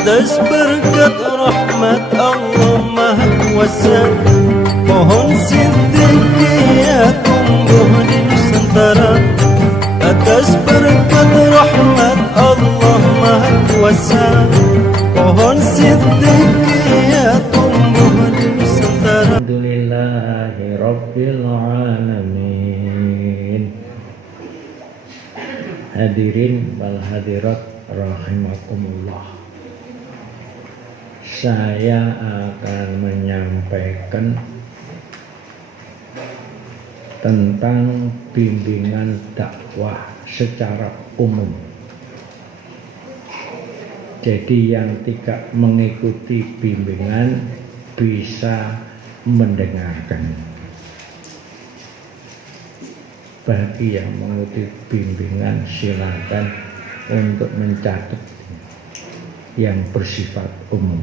atas berkat rahmat Allah Maha Kuasa. Pohon siddiqiyah tumbuh di Nusantara atas berkat rahmat Allah Maha Kuasa. Pohon siddiqiyah tumbuh di Nusantara. Alhamdulillahi Rabbil Alamin. Hadirin wal hadirat rahimakumullah. Saya akan menyampaikan tentang bimbingan dakwah secara umum. Jadi yang tidak mengikuti bimbingan bisa mendengarkan. Bagi yang mengikuti bimbingan silakan untuk mencatat yang bersifat umum.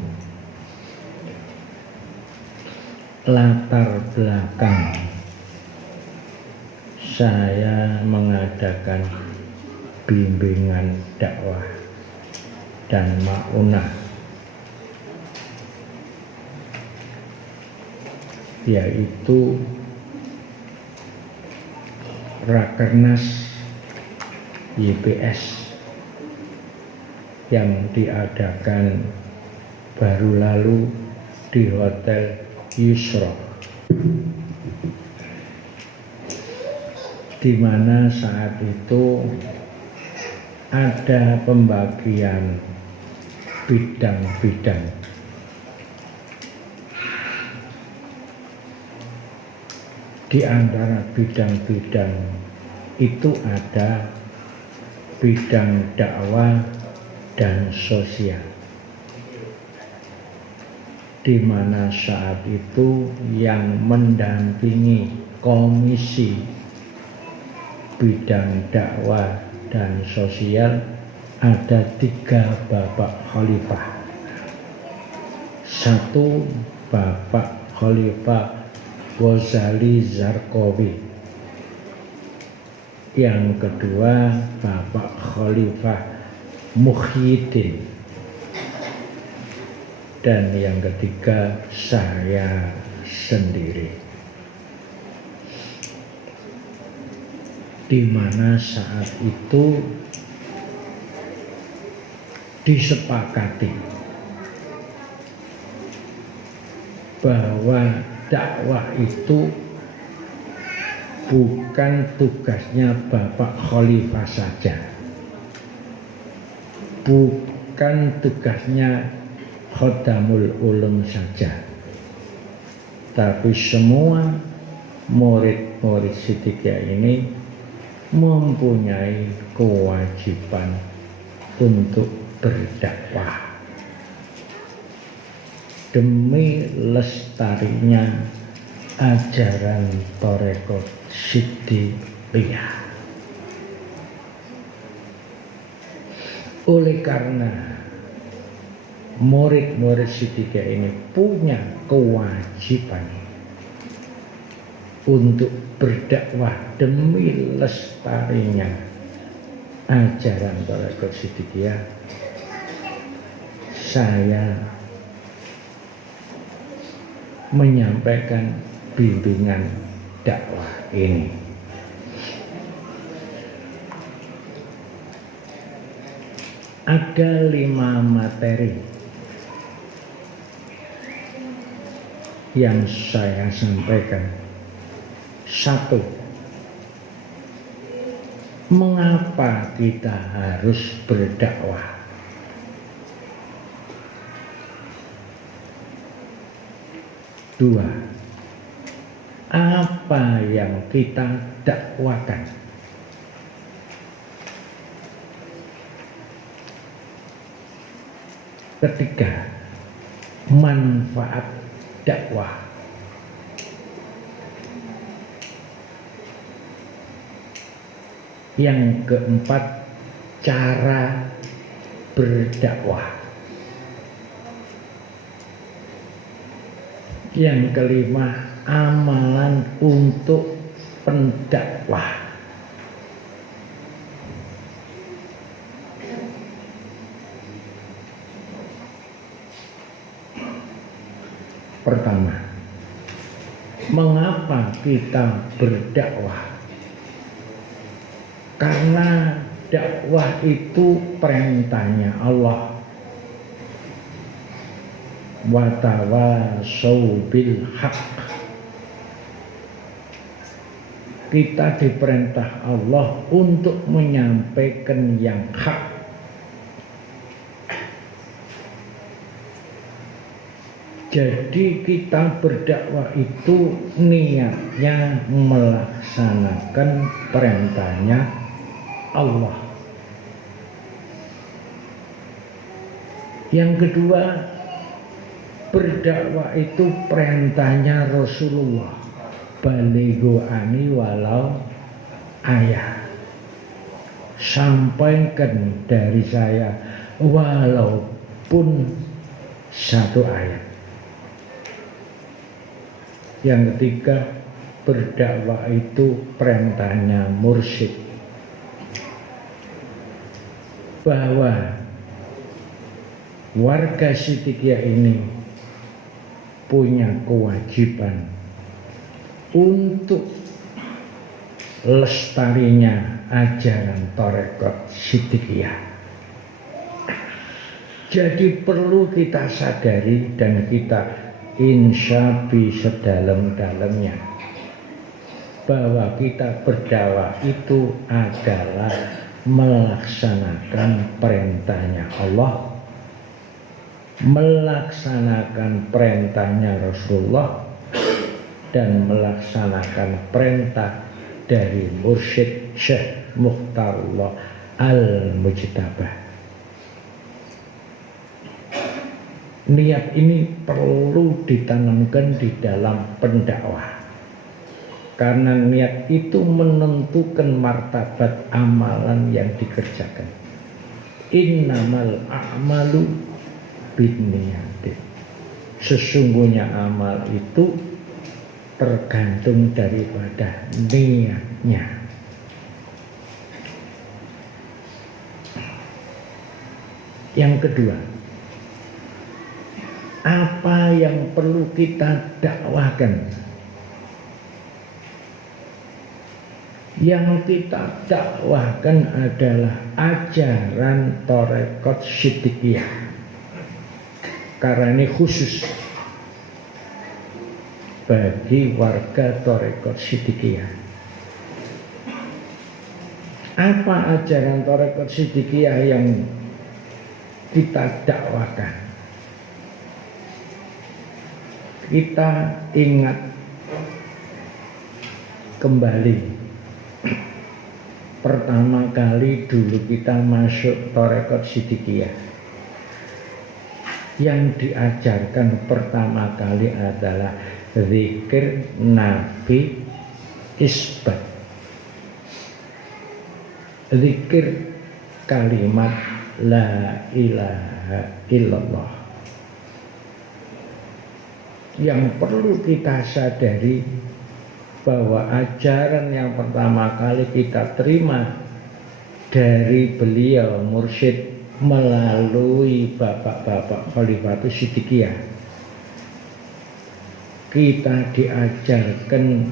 Latar belakang saya mengadakan bimbingan dakwah dan maunah, yaitu Rakernas YPS yang diadakan baru lalu di Hotel Yusra, di mana saat itu ada pembagian bidang-bidang. Di antara bidang-bidang itu ada bidang dakwah dan sosial, di mana saat itu yang mendampingi komisi bidang dakwah dan sosial ada 3 Bapak Khalifah. 1 Bapak Khalifah Ghazali Zarqawi, yang kedua Bapak Khalifah Muhyiddin, dan yang ketiga saya sendiri. Di mana saat itu disepakati bahwa dakwah itu bukan tugasnya Bapak Khalifah saja, bukan tugasnya Khodamul Ulum saja, tapi semua murid-murid Siddiqiyah ini mempunyai kewajiban untuk berdakwah demi lestarinya ajaran Thariqat Siddiqiyah. Oleh karena murid-murid Siddiqiyah ini punya kewajiban untuk berdakwah demi lestarinya ajaran Thariqat Siddiqiyah, saya menyampaikan bimbingan dakwah ini. Ada 5 materi yang saya sampaikan. 1. Mengapa kita harus berdakwah? 2. Apa yang kita dakwakan? 3. Manfaat dakwah. Yang keempat, cara berdakwah. Yang kelima, amalan untuk pendakwah. Pertama, mengapa kita berdakwah? Karena dakwah itu perintahnya Allah. Wa tawasau bil haqq. Kita diperintah Allah untuk menyampaikan yang hak. Jadi kita berdakwah itu niatnya melaksanakan perintahnya Allah. Yang kedua, berdakwah itu perintahnya Rasulullah. Balighu ani walau ayat. Sampaikan dari saya walaupun satu ayat. Yang ketiga, berdakwah itu perintahnya mursyid. Bahwa warga Sidikiyah ini punya kewajiban untuk lestarinya ajaran Thariqat Sidikiyah. Jadi perlu kita sadari dan kita insyabi sedalam-dalamnya bahwa kita berdakwah itu adalah melaksanakan perintahnya Allah, melaksanakan perintahnya Rasulullah, dan melaksanakan perintah dari Mursyid Syekh Mukhtarullah Al-Mujtabah. Niat ini perlu ditanamkan di dalam pendakwah, karena niat itu menentukan martabat amalan yang dikerjakan. Innamal a'malu binniyati. Sesungguhnya amal itu tergantung daripada niatnya. Yang kedua, apa yang perlu kita dakwahkan? Yang kita dakwahkan adalah ajaran Thariqat Sidikiyah. Karena ini khusus bagi warga Thariqat Sidikiyah. Apa ajaran Thariqat Sidikiyah yang kita dakwahkan? Kita ingat kembali pertama kali dulu kita masuk Thariqat Sidikiyah. Yang diajarkan pertama kali adalah zikir Nabi isbat, zikir kalimat la ilaha illallah. Yang perlu kita sadari bahwa ajaran yang pertama kali kita terima dari beliau mursyid melalui bapak-bapak Khalifatus Sidikiyah, kita diajarkan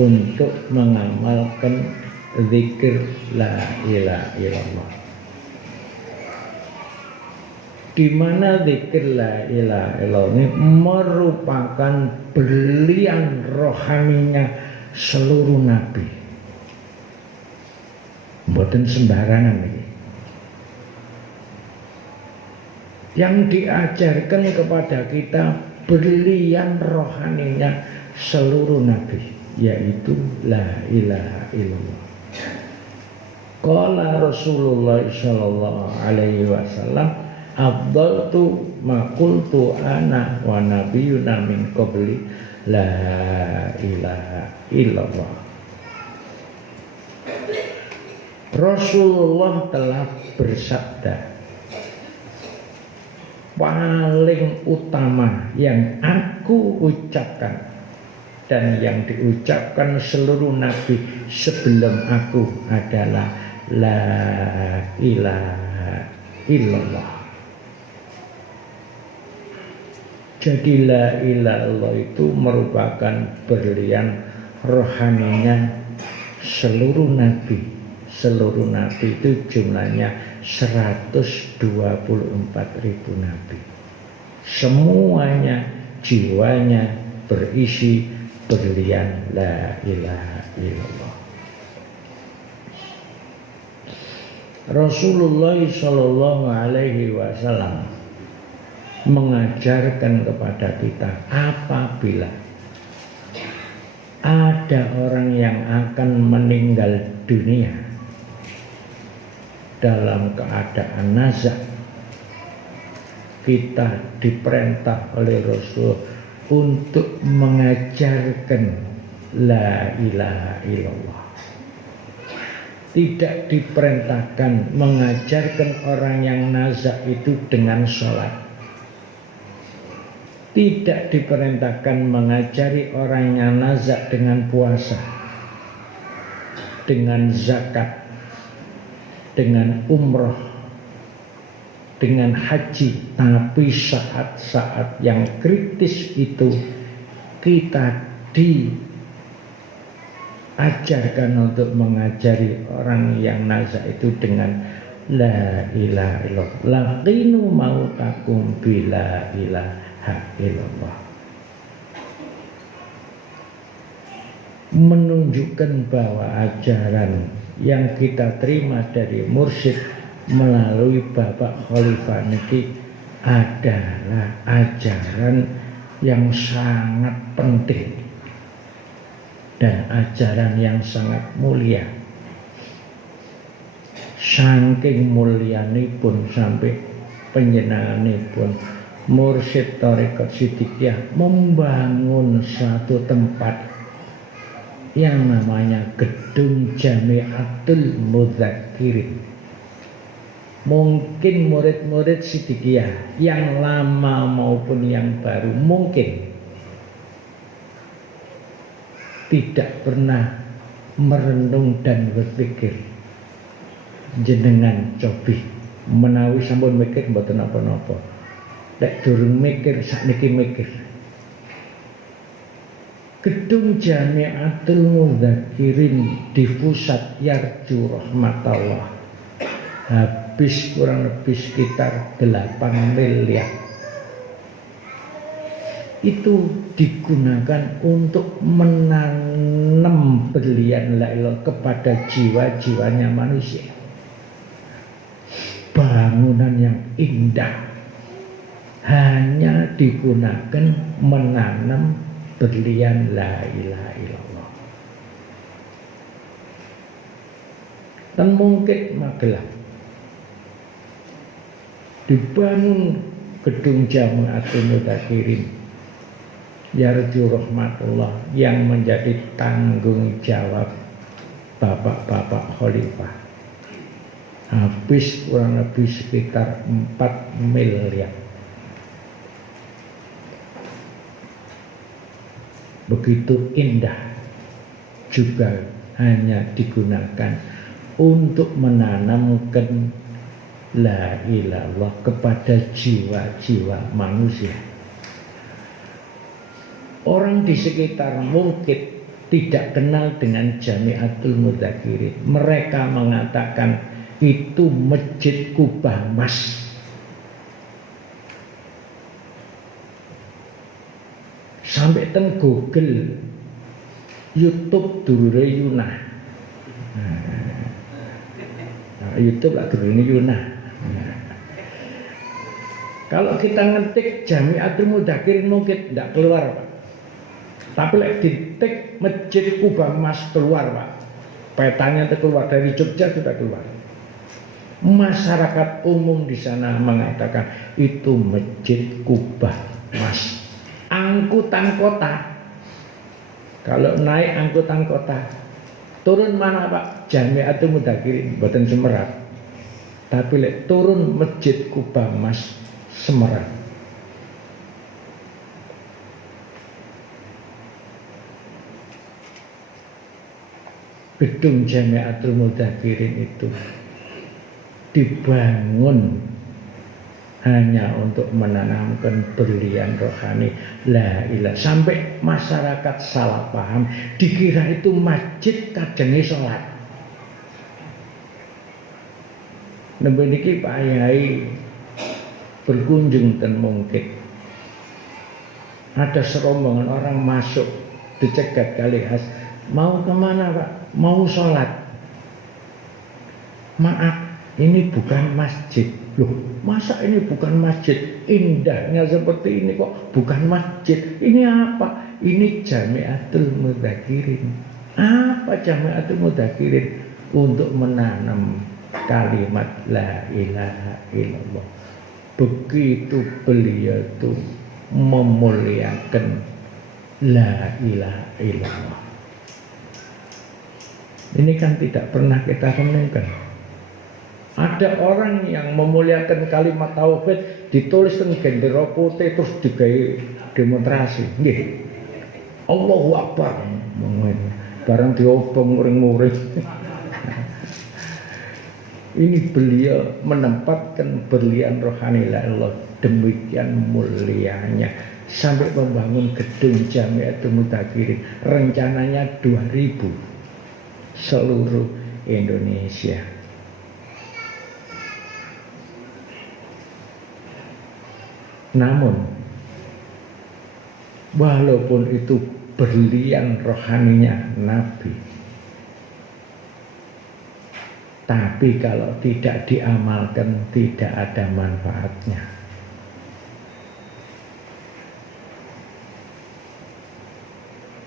untuk mengamalkan zikir la ilaha illallah. Di mana zikir la ilaha illallah ini merupakan berlian rohaninya seluruh nabi. Mboten sembarangan ini. Yang diajarkan kepada kita berlian rohaninya seluruh nabi, yaitu la ilaha illallah. Qala Rasulullah sallallahu alaihi wasallam, afdaltu ma qultu ana wa nabiyyuna min qabli la ilaha illallah. Rasulullah telah bersabda, paling utama yang aku ucapkan dan yang diucapkan seluruh nabi sebelum aku adalah la ilaha illallah. Jadi la ilaha illallah itu merupakan berlian rohaninya seluruh nabi. Seluruh nabi itu jumlahnya 124.000 nabi. Semuanya jiwanya berisi berlian la ilaha illallah. Rasulullah Shallallahu Alaihi Wasallam mengajarkan kepada kita apabila ada orang yang akan meninggal dunia dalam keadaan nazak, kita diperintah oleh Rasul untuk mengajarkan la ilaha illallah. Tidak diperintahkan mengajarkan orang yang nazak itu dengan sholat. Tidak diperintahkan mengajari orang yang nazak dengan puasa, dengan zakat, dengan umroh, dengan haji. Tapi saat-saat yang kritis itu kita diajarkan untuk mengajari orang yang nazak itu dengan la ilaha illallah. Laqinu mautakum bila ilaha illallah. Menunjukkan bahwa ajaran yang kita terima dari mursyid melalui Bapak Khalifah niki adalah ajaran yang sangat penting dan ajaran yang sangat mulia. Saking mulyanipun sampai panjenenganipun mursyid Thariqat Siddiqiyah membangun satu tempat yang namanya Gedung Jamiatul Mudzakirin. Mungkin murid-murid Siddiqiyah yang lama maupun yang baru mungkin tidak pernah merenung dan berpikir jenengan cobi menawi sampun mikir mboten napa-napa. Nek durung mikir sakniki mikir. Gedung Jamiatul Mudzakirin di pusat Yarju Rahmatullah habis kurang lebih sekitar 8 miliar. Itu digunakan untuk menanam berlian la ilaha kepada jiwa-jiwanya manusia. Bangunan yang indah hanya digunakan menanam berlian la ilaha illallah. Dan mungkin Magelang dibangun Gedung Jamiatul Mudzakirin Yarju Rahmatullah yang menjadi tanggung jawab Bapak-bapak Khalifah. Habis kurang lebih sekitar 4 miliar. Begitu indah, juga hanya digunakan untuk menanamkan la ilaha illallah kepada jiwa-jiwa manusia. Orang di sekitar mungkin tidak kenal dengan Jamiatul Mudzakirin. Mereka mengatakan itu Masjid Kubah Mas. Sampai ten Google, YouTube dulure Yunah. YouTube lah dulure Yunah. Kalau kita ngetik Jamiatul Mudzakirin mungkin tidak keluar, Pak. Tapi lek diketik Masjid Kubah Mas keluar, Pak. Petanya itu keluar dari Jogja sudah keluar. Masyarakat umum di sana mengatakan itu Masjid Kubah Mas. Angkutan kota, kalau naik angkutan kota turun mana Pak? Jamiatul Mudzakirin mboten Semerat, tapi lek turun Masjid Kubah Mas Semerat. Gedung Jamiatul Mudzakirin itu dibangun hanya untuk menanamkan berlian rohani la ilah, sampai masyarakat salah paham dikira itu masjid kajenge salat. Nembe niki Pak Yai berkunjung ten Mungkit, ada serombongan orang masuk dicegat kali khas, mau kemana Pak? Mau sholat. Maaf, ini bukan masjid. Loh, masa ini bukan masjid? Indahnya seperti ini kok bukan masjid? Ini apa? Ini Jamiatul Mudzakirin. Apa Jamiatul Mudzakirin? Untuk menanam kalimat la ilaha illallah. Begitu beliau itu memuliakan la ilaha illallah. Ini kan tidak pernah kita renungkan. Ada orang yang memuliakan kalimat tauhid ditulis dengan gendera putih terus digawe demonstrasi. Nggih. Allahu Akbar. Barang diobong muring-muring. Ini beliau menempatkan berlian rohani la ilallah demikian mulianya sampai membangun gedung Jamiatul Mudzakirin, rencananya 2000 seluruh Indonesia. Namun walaupun itu berlian rohaninya Nabi, tapi kalau tidak diamalkan tidak ada manfaatnya.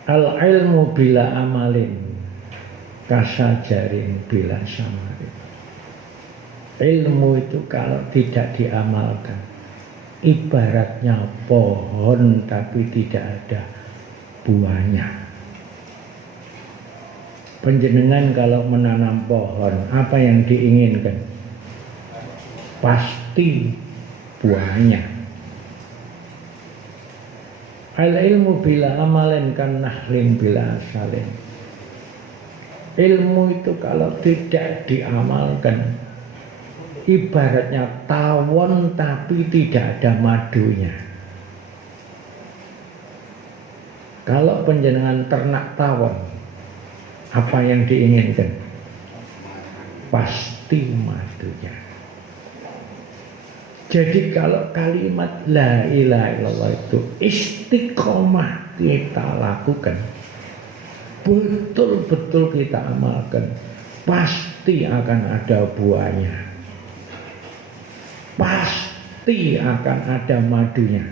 Al-ilmu bila amalin kasajarin bila samarin. Ilmu itu kalau tidak diamalkan ibaratnya pohon tapi tidak ada buahnya. Panjenengan kalau menanam pohon, apa yang diinginkan? Pasti buahnya. Al-ilmu bila amalin kan nahlin bila asalin. Ilmu itu kalau tidak diamalkan ibaratnya tawon tapi tidak ada madunya. Kalau panjenengan ternak tawon, apa yang diinginkan? Pasti madunya. Jadi kalau kalimat la ilaha illallah itu istiqomah kita lakukan, betul-betul kita amalkan, pasti akan ada buahnya. Pasti akan ada madunya.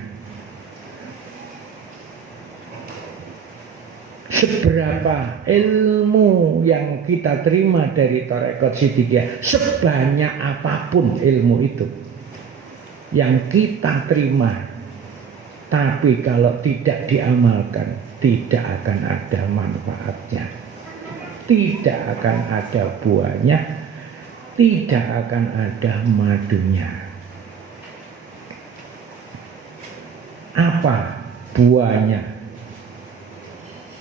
Seberapa ilmu yang kita terima dari Tarekat Siddiqiyah, sebanyak apapun ilmu itu yang kita terima, tapi kalau tidak diamalkan tidak akan ada manfaatnya, tidak akan ada buahnya, tidak akan ada madunya. Apa buahnya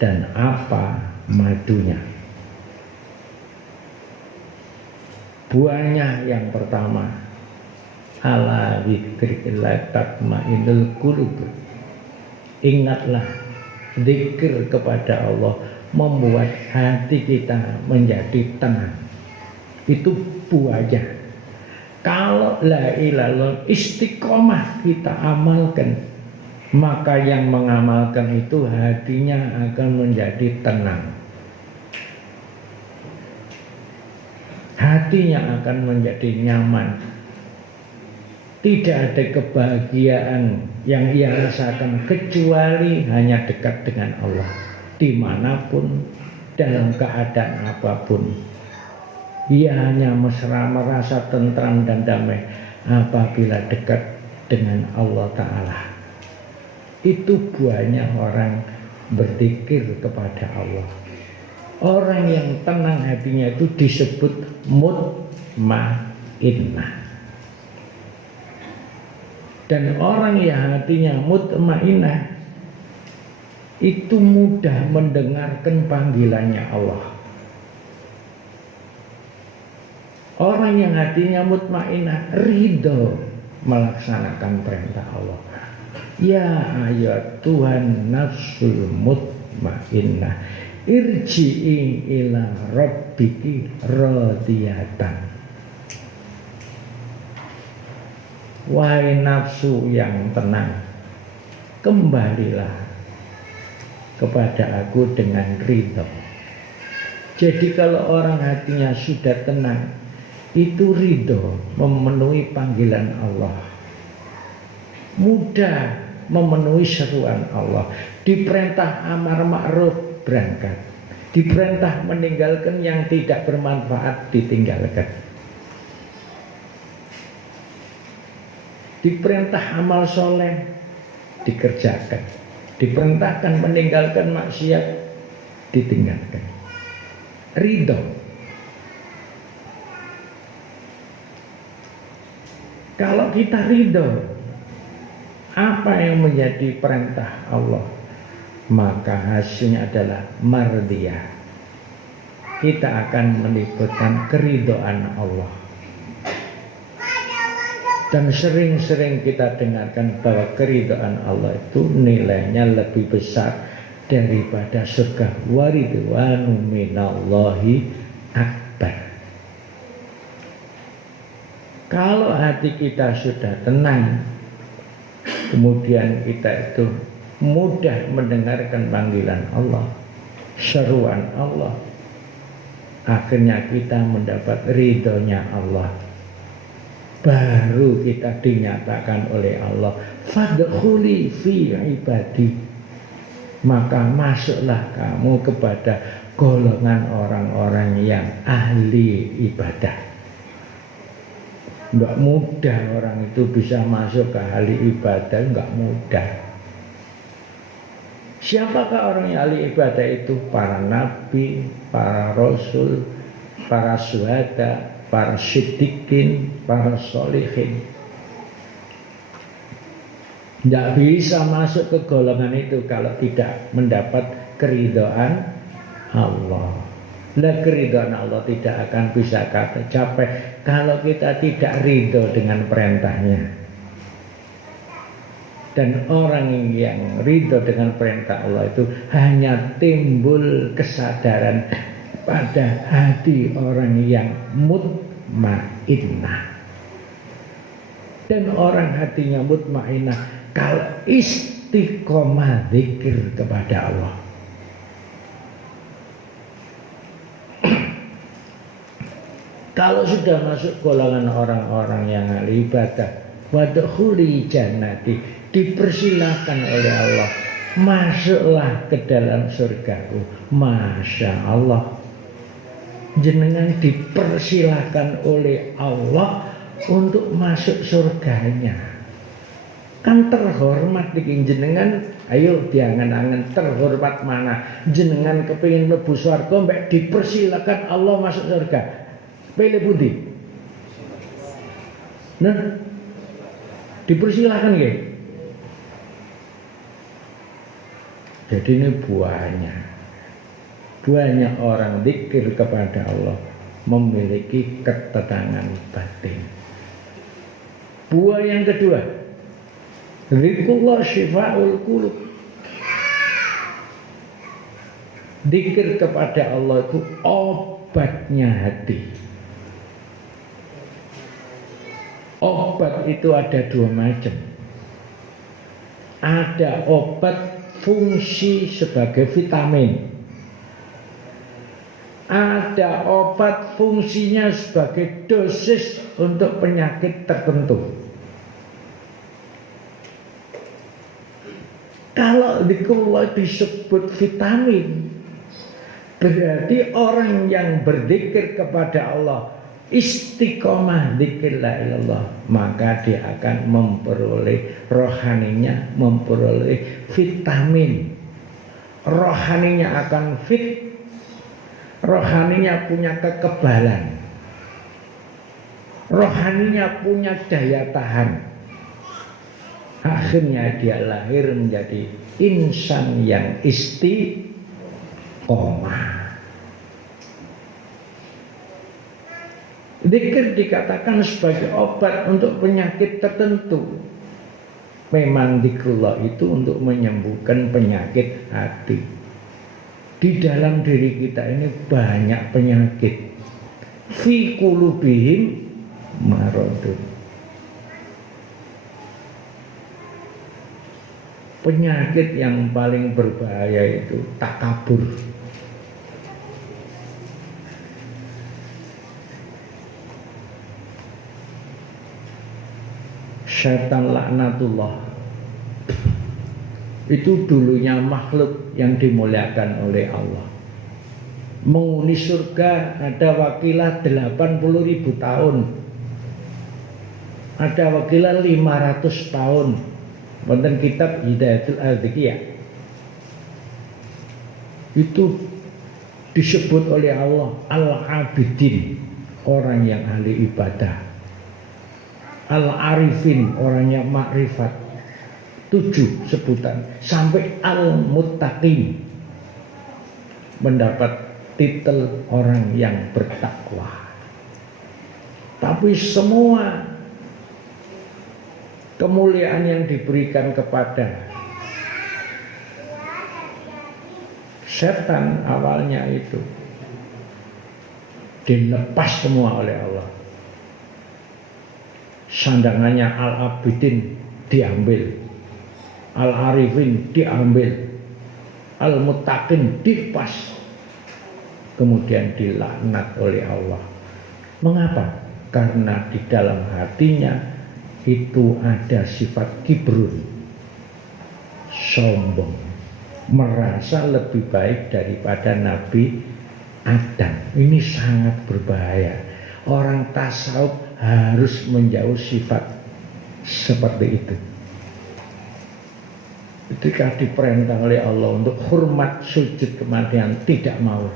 dan apa madunya? Buahnya yang pertama, ala dzikrillah tatmainnul qulub. Ingatlah, zikir kepada Allah membuat hati kita menjadi tenang. Itu buahnya. Kalau la ilaha illallah istiqomah kita amalkan, maka yang mengamalkan itu hatinya akan menjadi tenang. Hatinya akan menjadi nyaman. Tidak ada kebahagiaan yang ia rasakan kecuali hanya dekat dengan Allah. Dimanapun, dalam keadaan apapun, ia hanya mesra, merasa tentram dan damai apabila dekat dengan Allah Ta'ala. Itu buahnya orang berzikir kepada Allah. Orang yang tenang hatinya itu disebut mutmainnah. Dan orang yang hatinya mutmainnah itu mudah mendengarkan panggilannya Allah. Orang yang hatinya mutmainnah ridho melaksanakan perintah Allah. Ya ayat Tuhan nafsul mutmainnah irji'i ila rabbiki radiyatan. Wahai nafsu yang tenang, kembalilah kepada aku dengan ridho. Jadi kalau orang hatinya sudah tenang, itu ridho memenuhi panggilan Allah, mudah memenuhi seruan Allah. Diperintah amar ma'ruf berangkat, diperintah meninggalkan yang tidak bermanfaat ditinggalkan, diperintah amal soleh dikerjakan, diperintahkan meninggalkan maksiat ditinggalkan. Ridho. Kalau kita ridho apa yang menjadi perintah Allah, maka hasilnya adalah mardiyah. Kita akan melibatkan keridhaan Allah. Dan sering-sering kita dengarkan bahwa keridhaan Allah itu nilainya lebih besar daripada surga. Waridwanu minallahi akbar. Kalau hati kita sudah tenang, kemudian kita itu mudah mendengarkan panggilan Allah, seruan Allah, akhirnya kita mendapat ridhonya Allah. Baru kita dinyatakan oleh Allah, fadkhuli fi ibadi, maka masuklah kamu kepada golongan orang-orang yang ahli ibadah. Enggak mudah orang itu bisa masuk ke ahli ibadah, enggak mudah. Siapakah orang yang ahli ibadah itu? Para nabi, para rasul, para syuhada, para siddiqin, para sholihin. Tidak bisa masuk ke golongan itu kalau tidak mendapat keridhaan Allah. Lah keridhaan Allah tidak akan bisa tercapai kalau kita tidak ridho dengan perintahnya. Dan orang yang ridho dengan perintah Allah itu hanya timbul kesadaran pada hati orang yang mutmainnah. Dan orang hatinya mutmainnah kalau istiqomah zikir kepada Allah. Kalau sudah masuk golongan orang-orang yang ahli ibadah, wadkhuli jannati, dipersilahkan oleh Allah, masuklah ke dalam surgaku. Masya Allah, jenengan dipersilahkan oleh Allah untuk masuk surganya. Kan terhormat bikin jenengan. Ayo diangan-angan terhormat mana? Jenengan kepingin mlebu swarga mbek dipersilakan Allah masuk surga. Pilih pundi? Nah, dipersilakan nggih. Jadi ini buahnya orang zikir kepada Allah memiliki ketenangan batin. Buah yang kedua, zikrullah syifaul qulub. Zikir kepada Allah itu obatnya hati. Obat itu ada dua macam. Ada obat fungsi sebagai vitamin. Ada obat fungsinya sebagai dosis untuk penyakit tertentu. Kalau zikrullah disebut vitamin, berarti orang yang berzikir kepada Allah istiqomah dzikir la ilallah, maka dia akan memperoleh rohaninya, memperoleh vitamin. Rohaninya akan fit, rohaninya punya kekebalan, rohaninya punya daya tahan. Akhirnya dia lahir menjadi insan yang istiqomah. Zikir dikatakan sebagai obat untuk penyakit tertentu. Memang zikrullah itu untuk menyembuhkan penyakit hati. Di dalam diri kita ini banyak penyakit. Fi qulubihim maradun. Penyakit yang paling berbahaya itu takabur. Syaitan laknatullah itu dulunya makhluk yang dimuliakan oleh Allah. Menghuni surga ada wakilah 80.000 tahun, ada wakilah 500 tahun. Wonten kitab Hidayatul Adzkiyah itu disebut oleh Allah Al-Abidin, orang yang ahli ibadah, Al-Arifin, orang yang makrifat. 7 sebutan sampai Al-Muttaqin, mendapat titel orang yang bertakwa. Tapi semua kemuliaan yang diberikan kepada setan awalnya itu dilepas semua oleh Allah. Sandangannya Al-Abidin diambil, Al-Arifin diambil, Al-Muttaqin dilepas, kemudian dilaknat oleh Allah. Mengapa? Karena di dalam hatinya itu ada sifat kibrun, sombong, merasa lebih baik daripada Nabi Adam. Ini sangat berbahaya. Orang tasawuf harus menjauh sifat seperti itu. Ketika diperintah oleh Allah untuk hormat sujud kematian, tidak mau.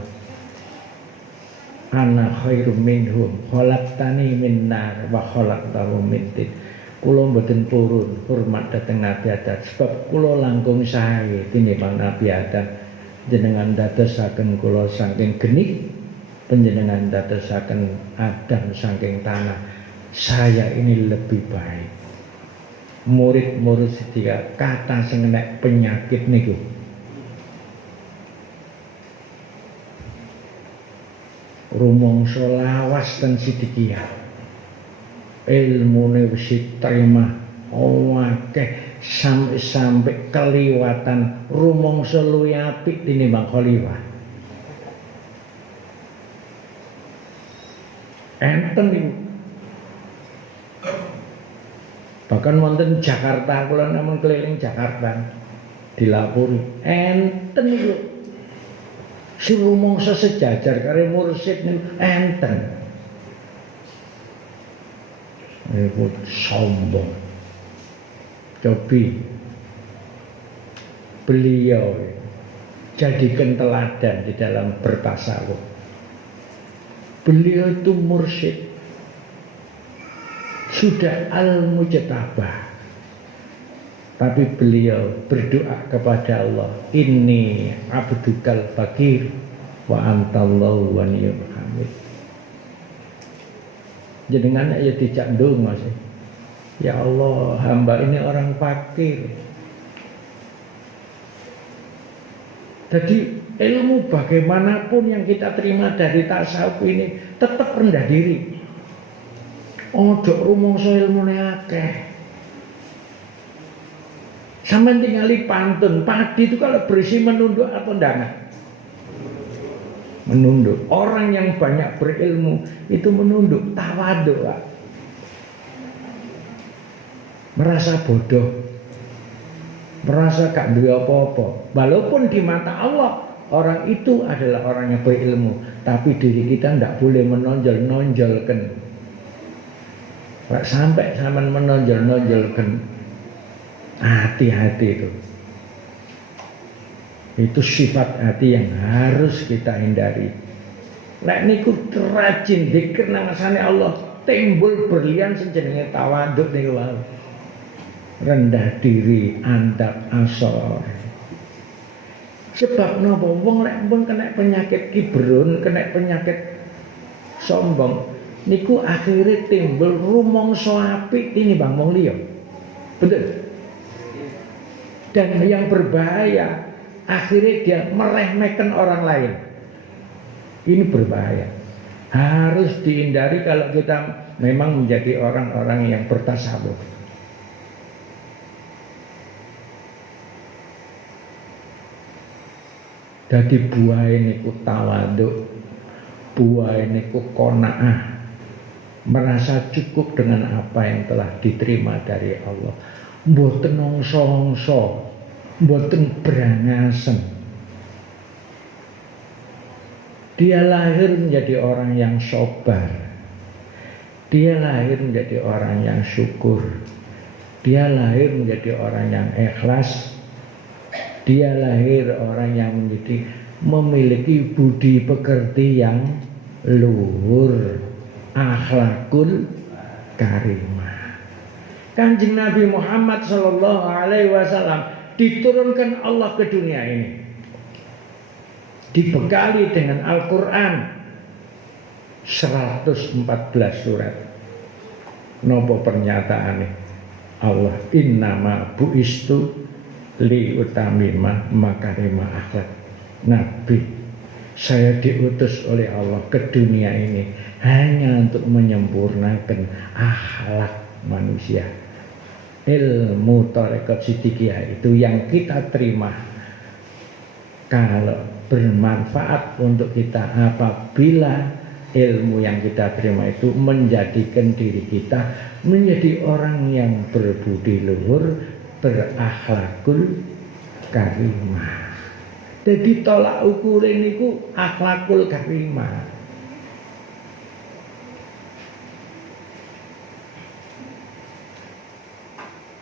Ana khairum minhum khalaqtani min nar wa khalaqtahu min tin. Kula mboten purun hormat dhateng Nabi Adam sebab kula langkung sae tinimbang Nabi Adam. Jenengan dadosaken kula saking geni, panjenengan dadosaken Adam saking tanah. Saya ini lebih baik. Murid-murid sedaya kata sing nek penyakit niku rumangsa lawas ten Sidikiyah, ilmune wis terima akeh sampai keliwatan rumangsa luwih apik tinimbang khalifah. Enten niku. Bahkan wonten Jakarta, kula namun keliling Jakarta dilapuri enten niku. Si rumangsa sejajar karo mursyid niku enten. Niku sombong. Cobi beliau jadikan teladan di dalam bertasawuf. Beliau itu mursyid, sudah al-mujtabah, tapi beliau berdoa kepada Allah, inni abdukal fakir wa antallahu wa ni'mal hamid. Jenengan ya dijak ndonga sih. Ya Allah, hamba ini orang fakir. Jadi ilmu bagaimanapun yang kita terima dari tasawuf ini tetap rendah diri. Ojo rumangsa ilmune akeh. Sampeyan tingali pantun, padi itu kalau berisi menunduk atau ndangan? Menunduk. Orang yang banyak berilmu itu menunduk, tawadhu. Merasa bodoh, merasa gak duwe apa-apa. Walaupun di mata Allah orang itu adalah orang yang berilmu, tapi diri kita tidak boleh menonjol-nonjolkan. Sampai zaman menonjol-nonjolkan, hati-hati itu. Itu sifat hati yang harus kita hindari. Nek niku rajin zikir nang ngasane Allah, timbul berlian sing jenenge tawadhu niku wae. Rendah diri, andap asor. Sebab napa wong lek pun kena penyakit kibrun, kena penyakit sombong, niku akhirnya timbul rumangsa apik tinimbang wong liya. Betul. Dan yang berbahaya akhirnya dia meremehkan orang lain. Ini berbahaya. Harus dihindari kalau kita memang menjadi orang-orang yang bertasawuf. Jadi buah ini ku tawaduk, buah ini ku qanaah, merasa cukup dengan apa yang telah diterima dari Allah. Mboten nongso-nongso, mboten berangasen. Dia lahir menjadi orang yang sabar. Dia lahir menjadi orang yang syukur. Dia lahir menjadi orang yang ikhlas. Dia lahir orang yang memiliki budi pekerti yang luhur, akhlakul karimah. Kanjeng Nabi Muhammad sallallahu alaihi wasallam diturunkan Allah ke dunia ini, dibekali dengan Al-Quran 114 surat. Nopo pernyataane Allah, innama buistu li utamima makarima akhlak. Nabi, saya diutus oleh Allah ke dunia ini hanya untuk menyempurnakan akhlak manusia. Ilmu tarekat sidikiyah itu yang kita terima kalau bermanfaat untuk kita, apabila ilmu yang kita terima itu menjadikan diri kita menjadi orang yang berbudi luhur, berakhlakul karimah. Jadi tolak ukur ini ku akhlakul karimah.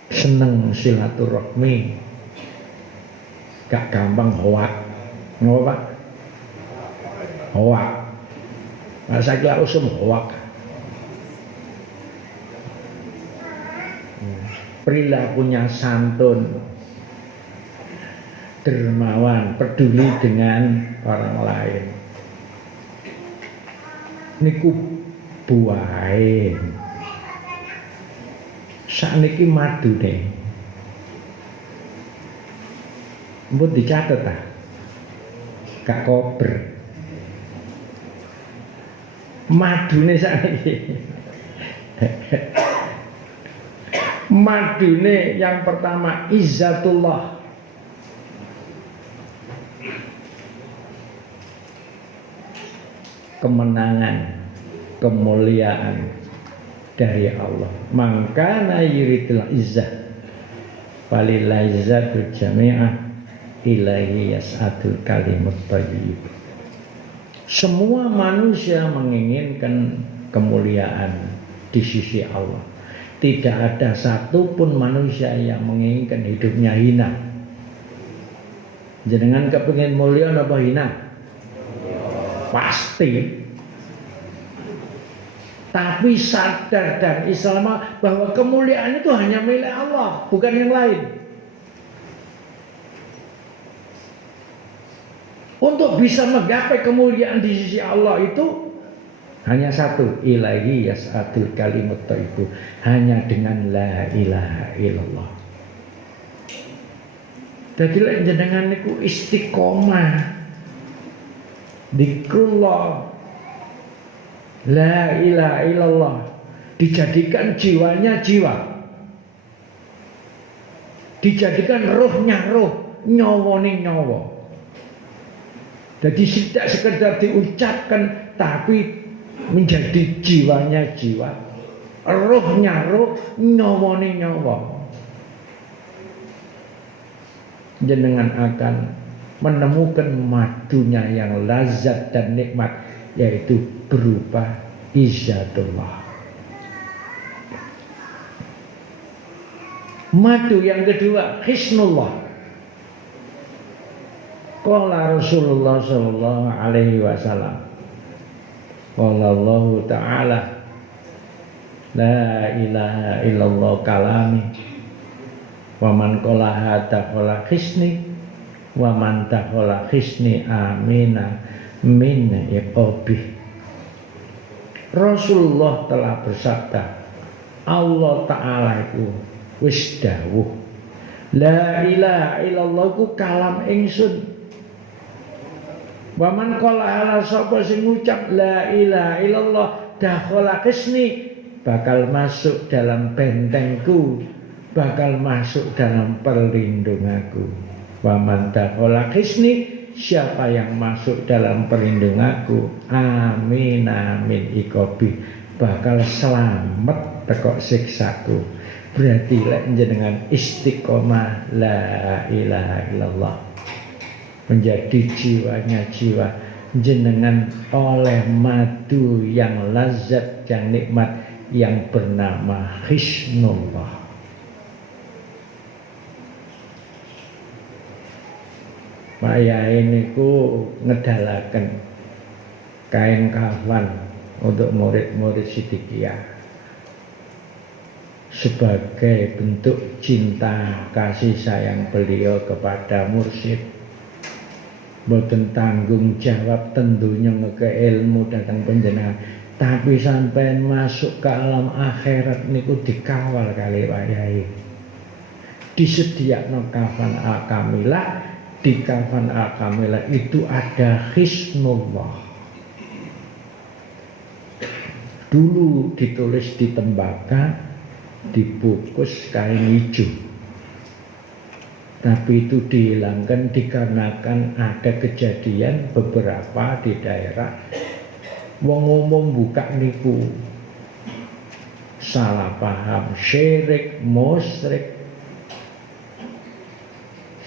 Seneng silaturahmi, gak gampang hoak. Ngopo Pak? Hoak. Nah, saya kira usum hoak. Perilakunya santun, dermawan, peduli dengan orang lain. Niku buahe. Sakniki madune. Mbok dicatet ta? Gak kober. Madune sakniki. Madune yang pertama izzatullah. Kemenangan, kemuliaan dari Allah. Mangkana yuridul izzah falillah izzatul jami'ah ilahi yas'adul kalimut thayyib. Semua manusia menginginkan kemuliaan di sisi Allah. Tidak ada satupun manusia yang menginginkan hidupnya hina. Jenengan kepengin mulia apa hina? Pasti. Tapi sadar dan Islam bahwa kemuliaan itu hanya milik Allah, bukan yang lain. Untuk bisa menggapai kemuliaan di sisi Allah itu hanya satu, ilahi yas'adul kalimut thayyib, hanya dengan la ilaha illallah. Dadi lek jenengan niku istiqomah zikrullah la ilaha illallah, dijadikan jiwanya jiwa, dijadikan rohnya roh, nyawane nyawa. Jadi tidak sekedar diucapkan, tapi menjadi jiwanya jiwa, rohnya roh, nyawane nyawa. Jenengan akan menemukan madunya yang lazat dan nikmat, yaitu berupa izzatullah. Madu yang kedua hisnullah. Qala Rasulullah sallallahu alaihi wasallam, qala Allah ta'ala, la ilaha illallah kalami, wa man qala hada qala hisni, wa man taqala hisni amina min iqabih. Rasulullah telah bersabda, Allah Ta'ala itu wis dawuh, la ilaha illallah ku kalam ingsun. Waman qala ala sapa sing ngucap la ilaha illallah dakhala qisni, bakal masuk dalam bentengku, bakal masuk dalam perlindunganku. Waman dakhala qisni, siapa yang masuk dalam perlindunganku, amin amin ikobi, bakal selamat teko siksaku. Berarti lek jenengan istiqomah la ilaha illallah, menjadi jiwanya jiwa jenengan oleh madu yang lazat, yang nikmat, yang bernama Hisnullah. Maya ini ku ngedalaken kain kafan untuk murid-murid Siddiqiyah sebagai bentuk cinta kasih sayang beliau kepada mursyid. Boten tanggung jawab tentunya ke ilmu datang panjenengan, tapi sampai masuk ke alam akhirat niku dikawal kali wayahe. Disediakno kafan al-kamilah, di kafan al-kamilah itu ada Hisnullah. Dulu ditulis di tembaga, dibungkus kain hijau, tapi itu dihilangkan dikarenakan ada kejadian beberapa di daerah wong umum buka niku salah paham, syirik, musyrik.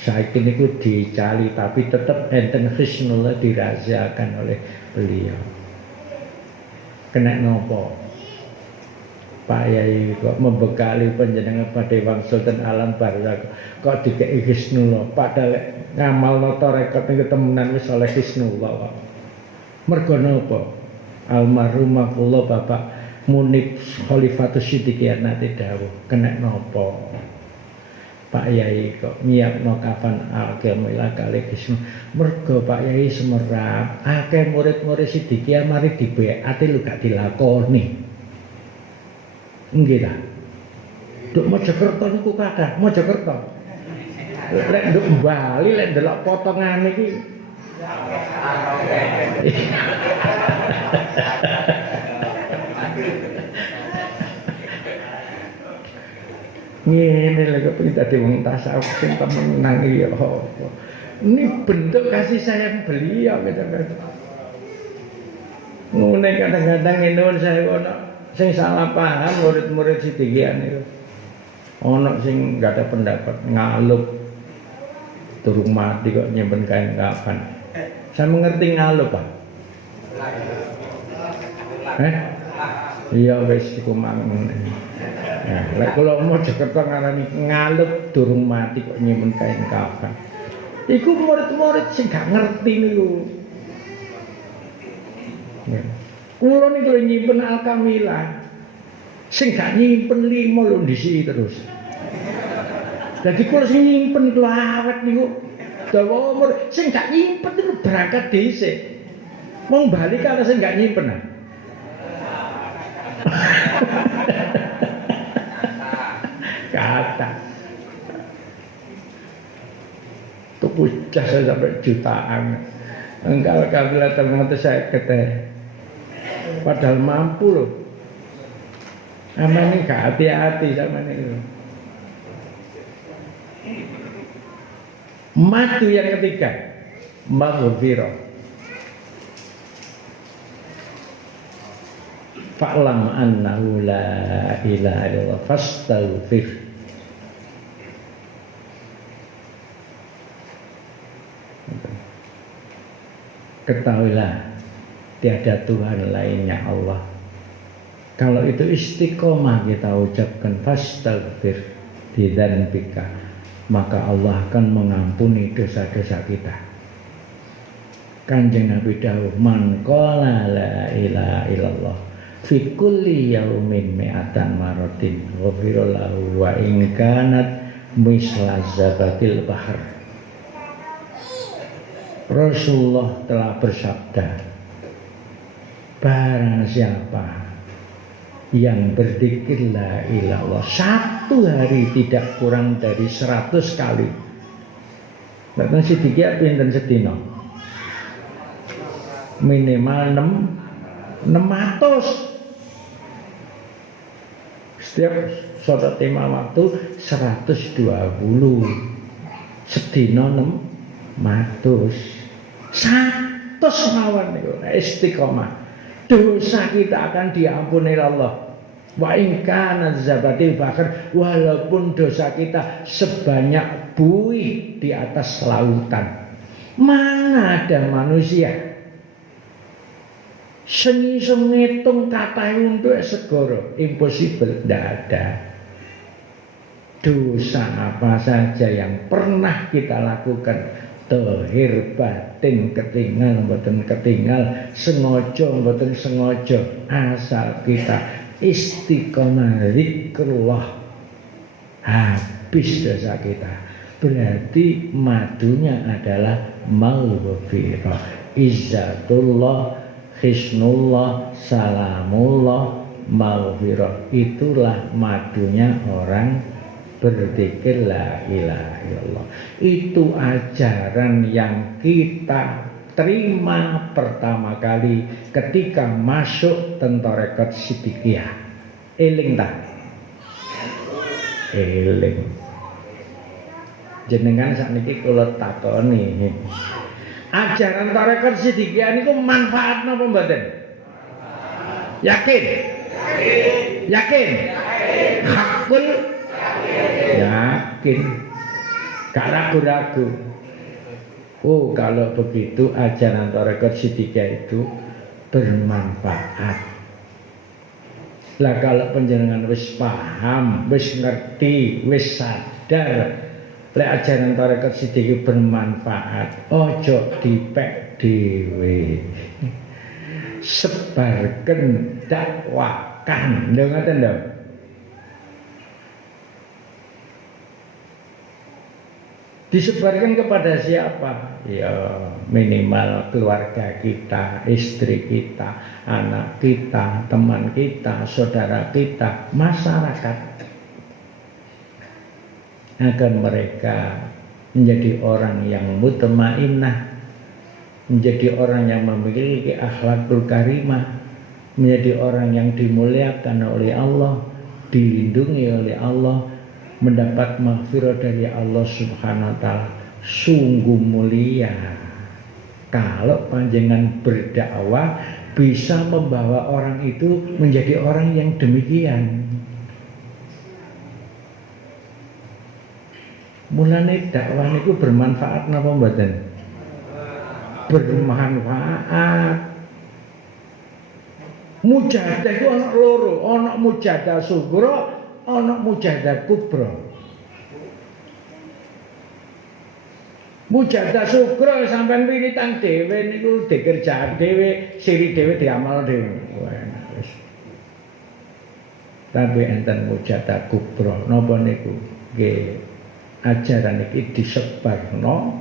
Saiki niku dicali, tapi tetap enten Hisnullah dirahasiakan oleh beliau. Kena nopo Pak Yai kok membekali panjenengan pada Wang Sultan Alam Barzakh kok dikei Hisnullah, padahal ngamal nata rekod niku temenan wis oleh Hisnullah. Mergo napa? Almarhumah kula Bapak Munib Khalifatus Siddiqiyah nate dawuh, kena napa Pak Yai kok nyiapno kafan al-kamilah kali Hisnullah? Mergo Pak Yai semerap akeh murid-murid Siddiqiyah mari dibeati lho gak dilakoni. Nggih ta. Nduk Mojokerto niku kathah, Mojokerto. Lek nduk Bali lek ndelok potongane iki. Ngene lek kok dadi wong tasawuf sing temenan iki ya apa. Ini bentuk kasih sayang beliau gitu. Ngene kadang-kadang nuwun saya ono sing salah paham murid-murid Siddiqiyah niku. Ono sing enggak ada pendapat ngalup durung mati kok nyimpen kain kafan. Saya mengerti ngalup, Pak. Iya wis iku mang. Nah, lek kula Mojokerto ngarani ngalup durung mati kok nyimpen kain kafan. Iku murid-murid sing gak ngerti niku. Kula niku nyimpen al-kamilah. Sing gak nyimpen 5 lho ndisi terus. Dadi kula sing nyimpen iku awet niku dawa umur, sing gak nyimpen niku berangkat dhisik. Wong bali karo sing gak nyimpen. Kata. Tuku jas sampai jutaan. Engkal kamilah ternyata saya kete. Padahal mampu loh. Sama ini gak hati-hati sama ini. Madu yang ketiga, maghfirah. Fa'lam annahu la ilaha illallah fastaghfir. Ketahuilah tiada Tuhan lainnya Allah. Kalau itu istiqomah kita ucapkan fastaghfir bidzanbika, maka Allah akan mengampuni dosa-dosa kita. Kanjeng Nabi dawuh, man qala la ilaha illallah fi kulli yaumin mi'atan maratin ghufira lahu wa in kanat misla zabatil bahr. Rasulullah telah bersabda, Barang siapa yang berzikir la ilaha illallah satu hari tidak kurang dari 100 kali. Berarti sedikit pinten sedina? Minimal 600. Setiap sholat 5 waktu 120. Sedina 600. 100 mawon niku istiqomah. Dosa kita akan diampuni Allah. Wa in kana zabatil bahar, walaupun dosa kita sebanyak buih di atas lautan. Mana ada manusia seni ngitung kata untuk segoro, impossible, tidak ada. Dosa apa saja yang pernah kita lakukan, zahir batin ketinggal mboten ketinggal, sengaja mboten sengaja, asal kita istiqomah zikrullah habis dosa kita. Berarti madunya adalah maghfirah, izzatullah, hisnullah, salamullah, maghfirah. Itulah madunya orang berzikir la ilaha illallah. Itu ajaran yang kita terima pertama kali ketika masuk Tarekat Siddiqiyah. Eling ta? Eling. Jenengan sakniki kula takoni. Ajaran Tarekat Siddiqiyah niku manfaat napa mboten? Yakin? Yakin? Hakul? Yakin. Gak ragu-ragu. Oh, kalau begitu ajaran Tarekat Siddiqiyah itu bermanfaat. Lah kalau panjenengan wis paham, wis ngerti, wis sadar lek ajaran Tarekat Siddiqiyah bermanfaat, ojo dipek dhewe. Sebarkan, dakwakan, lho ngoten lho. Disebarkan kepada siapa? Ya minimal keluarga kita, istri kita, anak kita, teman kita, saudara kita, masyarakat, agar mereka menjadi orang yang mutmainnah, menjadi orang yang memiliki akhlakul karimah, menjadi orang yang dimuliakan oleh Allah, dilindungi oleh Allah, mendapat maghfirah dari Allah Subhanahu wa taala. Sungguh mulia kalau panjenengan berdakwah bisa membawa orang itu menjadi orang yang demikian. Mulane dakwah niku bermanfaat napa mboten? Bermanfaat. Mujahadah itu ana loro, ana mujahadah sughra, ana mujahadah kubra. Mujahadah sughra sampean wiritan dhewe niku dikerjakan dhewe, siri dhewe diamal dhewe. Tapi enten mujahadah kubra napa niku? Nggih, ajaran iki disebarno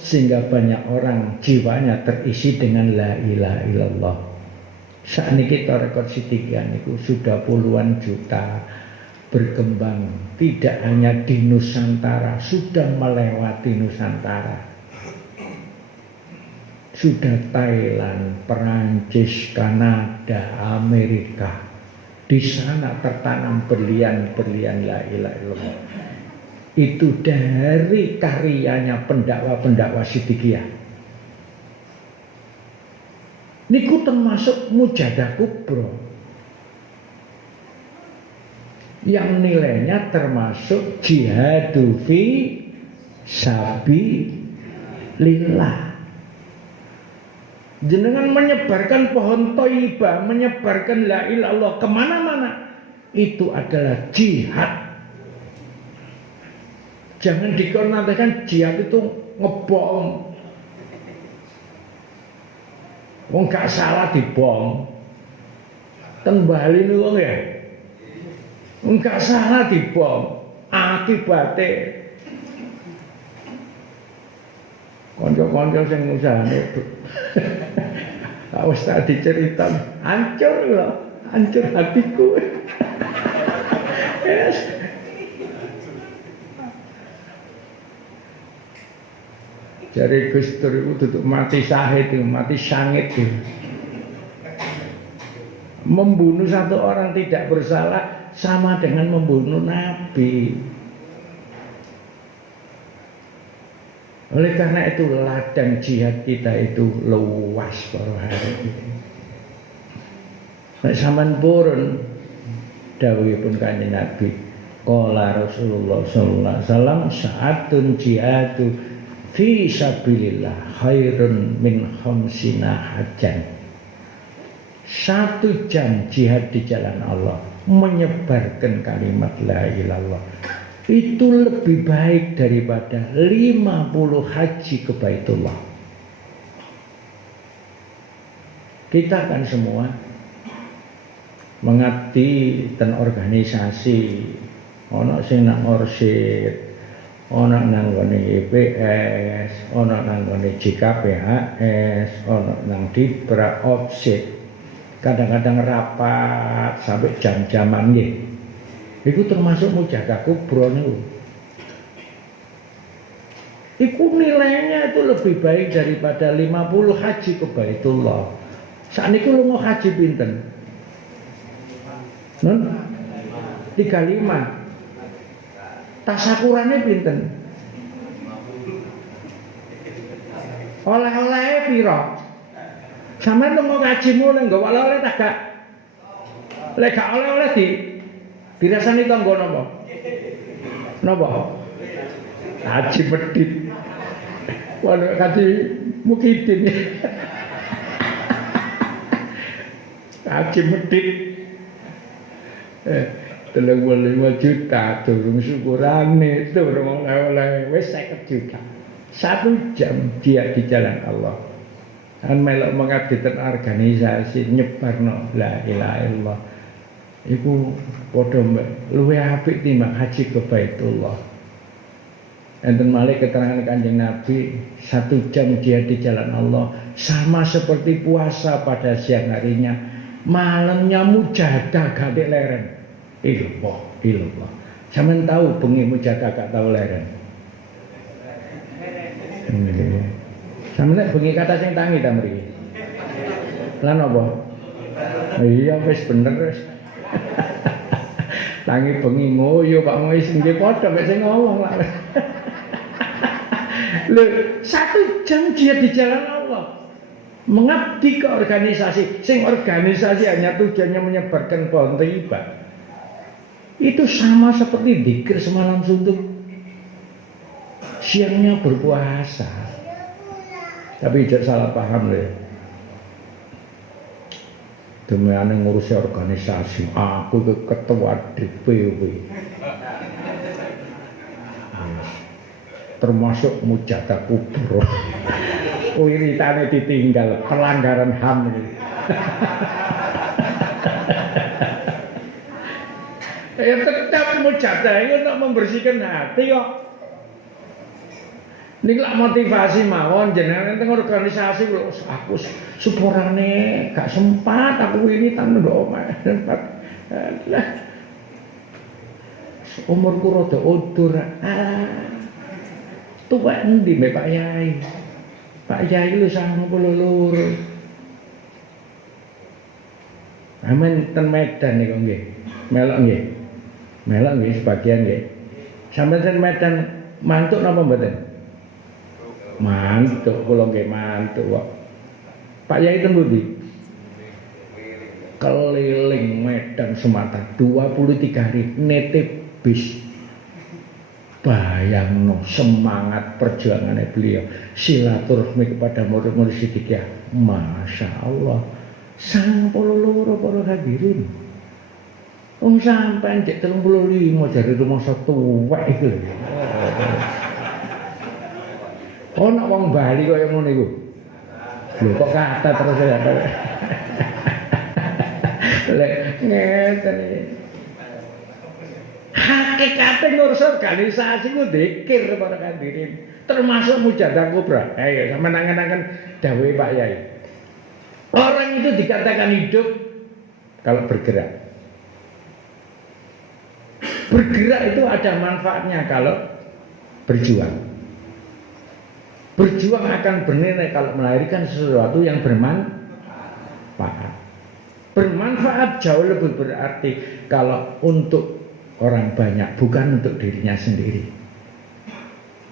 sehingga banyak orang jiwanya terisi dengan la ilaha illallah. Sakniki Tarekat Siddiqiyah niku sudah puluhan juta berkembang, tidak hanya di Nusantara, sudah melewati Nusantara. Sudah Thailand, Perancis, Kanada, Amerika. Di sana tertanam berlian-berlian la ilaha illallah. Itu dari karyanya pendakwa-pendakwa Siddiqiyah. Niku termasuk mujahadah kubra yang nilainya termasuk jihadu fi sabilillah. Jenengan menyebarkan pohon thayyibah, menyebarkan la ilaha illallah kemana-mana, itu adalah jihad. Jangan dikonotasikan jihad itu ngebom. Wong gak salah dibom. Teng Bali niku ya. Enggak salah dibom, akibatnya kanca-kanca sing usahane Wis tak dicerita, hancur lho, hancur hatiku. Yes. Jare Gus Dur itu duduk mati syahid itu, mati syangit itu. Membunuh satu orang tidak bersalah sama dengan membunuh Nabi. Oleh karena itu ladang jihad kita itu luas para hari ini. Nek sampean purun dawuhipun Kanjeng Nabi, qala Rasulullah sallallahu alaihi wasallam sa'atun jihadu fi sabilillah khairun min khamsina hajjan. 1 jam jihad di jalan Allah menyebarkan kalimat la ilaha illallah itu lebih baik daripada 50 haji ke Baitullah. Kita kan semua mengabdi dan organisasi, ono sing nang orsid, ono nang gone YPS, ono nang gone JKPHS, ono nang Dibra Opsid. Kadang-kadang rapat sampai jam-jaman nggih. Iku termasuk mujadah kubro niku. Iku nilainya itu lebih baik daripada 50 haji ke Baitullah. Sakniki lunga haji pinten? Nun? 35. Tasakurane pinten? Oleh-oleh piro? Sampeyan lunga kaji mulai nggo oleh-oleh tak gak? Lek gak oleh-oleh dirasani tangga napa? Napa? Haji medhit. Waduh haji mukidin. Haji medhit. 35 juta durung syukurane, durung oleh wis 50 juta. 1 jam dia di jalan Allah. Kan melok mengabdi ten organisasi nyebarno la ilaha illallah. Iku padha luwih apik timbang haji ke Baitullah. Enten malih keterangan Kanjeng Nabi 1 jam dia di jalan Allah sama seperti puasa pada siang harinya, malamnya mujadah gak leren. Illallah. Sampeyan tahu bengi mujadah gak tahu leren. Sampeyan bengi kata sing tangi ta mriki. Lan apa? Iya wis bener wis. Tangi bengi ngoyo Pak Mois nggih padha mek sing ngomong lah. Lho, 1 jam dia di jalan Allah. Mengabdi ke organisasi, sing organisasi hanya tujuannya menyebarkan pohon thayyibah. Itu sama seperti dzikir semalam suntuk. Siangnya berpuasa. Tapi jangan salah paham lho. Demi ane ngurusi organisasi, aku ke ketua DPW. Termasuk mujadah kubro. Wiritane ditinggal pelanggaran HAM ini. Ya tetap mujadah itu untuk membersihkan hati kok. Ini lah motivasi mawon jenengan teng organisasi lho aku supurane gak sempat aku ini tanu ndok omah. Lah umurku rada udur. Tuwek endi mbek Pak Yai? Pak Yai lho 92. Amen ten Medan niku nggih. Melok nggih. Melok nggih sebagian nggih. Sampeyan ten Medan mantuk napa mboten? Mantuk, kula nggih mantuk kok. Pak Yai ten pundi? Keliling Medan Sumatera 23 hari nitip bis. Bayangno semangat perjuangannya beliau silaturahmi kepada murid-murid sidikiyah. Masya Allah 92 para hadirin. Wong sampean cek 35 dari rumah satu tuwek iku lho. Ana wong Bali kaya ngono iku. Lho kok kata terus ya. Lek ngeten iki. Hakikate ngurus organisasi ku dzikir para hadirin. Termasuk mujadah kubra. Ayo sampeyan angen-angen dawuhe Pak Yai. Orang itu dikatakan hidup kalau bergerak. Bergerak itu ada manfaatnya kalau berjuang. Berjuang akan bernilai kalau melahirkan sesuatu yang bermanfaat. Bermanfaat jauh lebih berarti kalau untuk orang banyak, bukan untuk dirinya sendiri.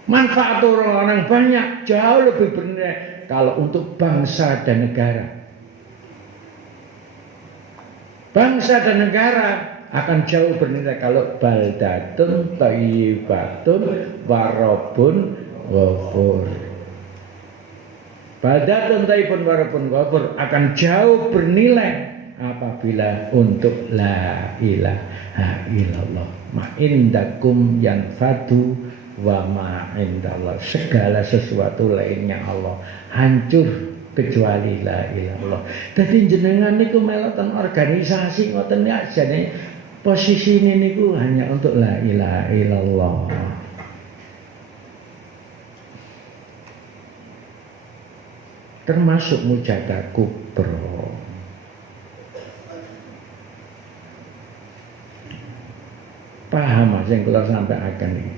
Manfaat orang-orang banyak jauh lebih bernilai kalau untuk bangsa dan negara. Bangsa dan negara akan jauh bernilai kalau baldatun thayyibatun warabun ghafur. Baldatun thayyibun warabun ghafur akan jauh bernilai apabila untuk la ilaha illallah. Ma indakum yanfadu wa ma indallah. Segala sesuatu lainnya Allah hancur kecuali la ilallah. Dadi jenengan niku meloten organisasi ngoten ya jane posisi ini niku hanya untuk la ilaha illallah. Termasuk mujadah kubro. Paham Mas yang kula sampaikan iki.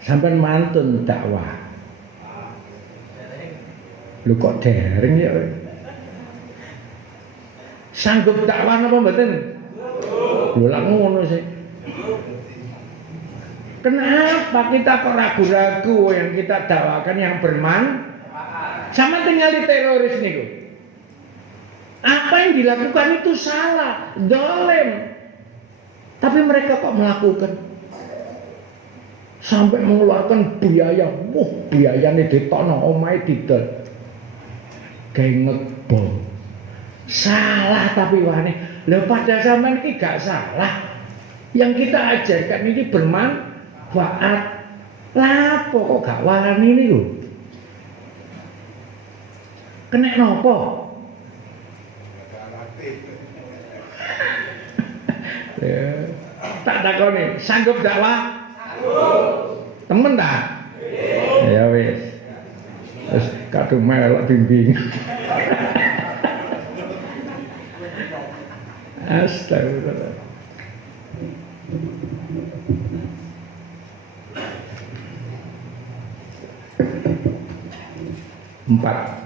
Sampai mantun dakwah. Lu kok dereng ya? Sanggup dakwah napa mboten? Lho lak ngono sih. Kenapa kita kok ragu-ragu yang kita dakwakan yang bermanfaat? Sama tinggal di teroris niku. Apa yang dilakukan itu salah, zalim. Tapi mereka kok melakukan? Sampai mengeluarkan biaya, biayanya ditokno omahe didol. Genget bom. Salah tapi wani. Lho pada zaman ini gak salah. Yang kita ajarkan ini bermanfaat. Lapo kok gak wani ini lho. Kena nopo? Tak takoni, sanggup dakwah? Temen tak? Ya wis. Terus kadung melok bimbing. Astagfirullah. Empat,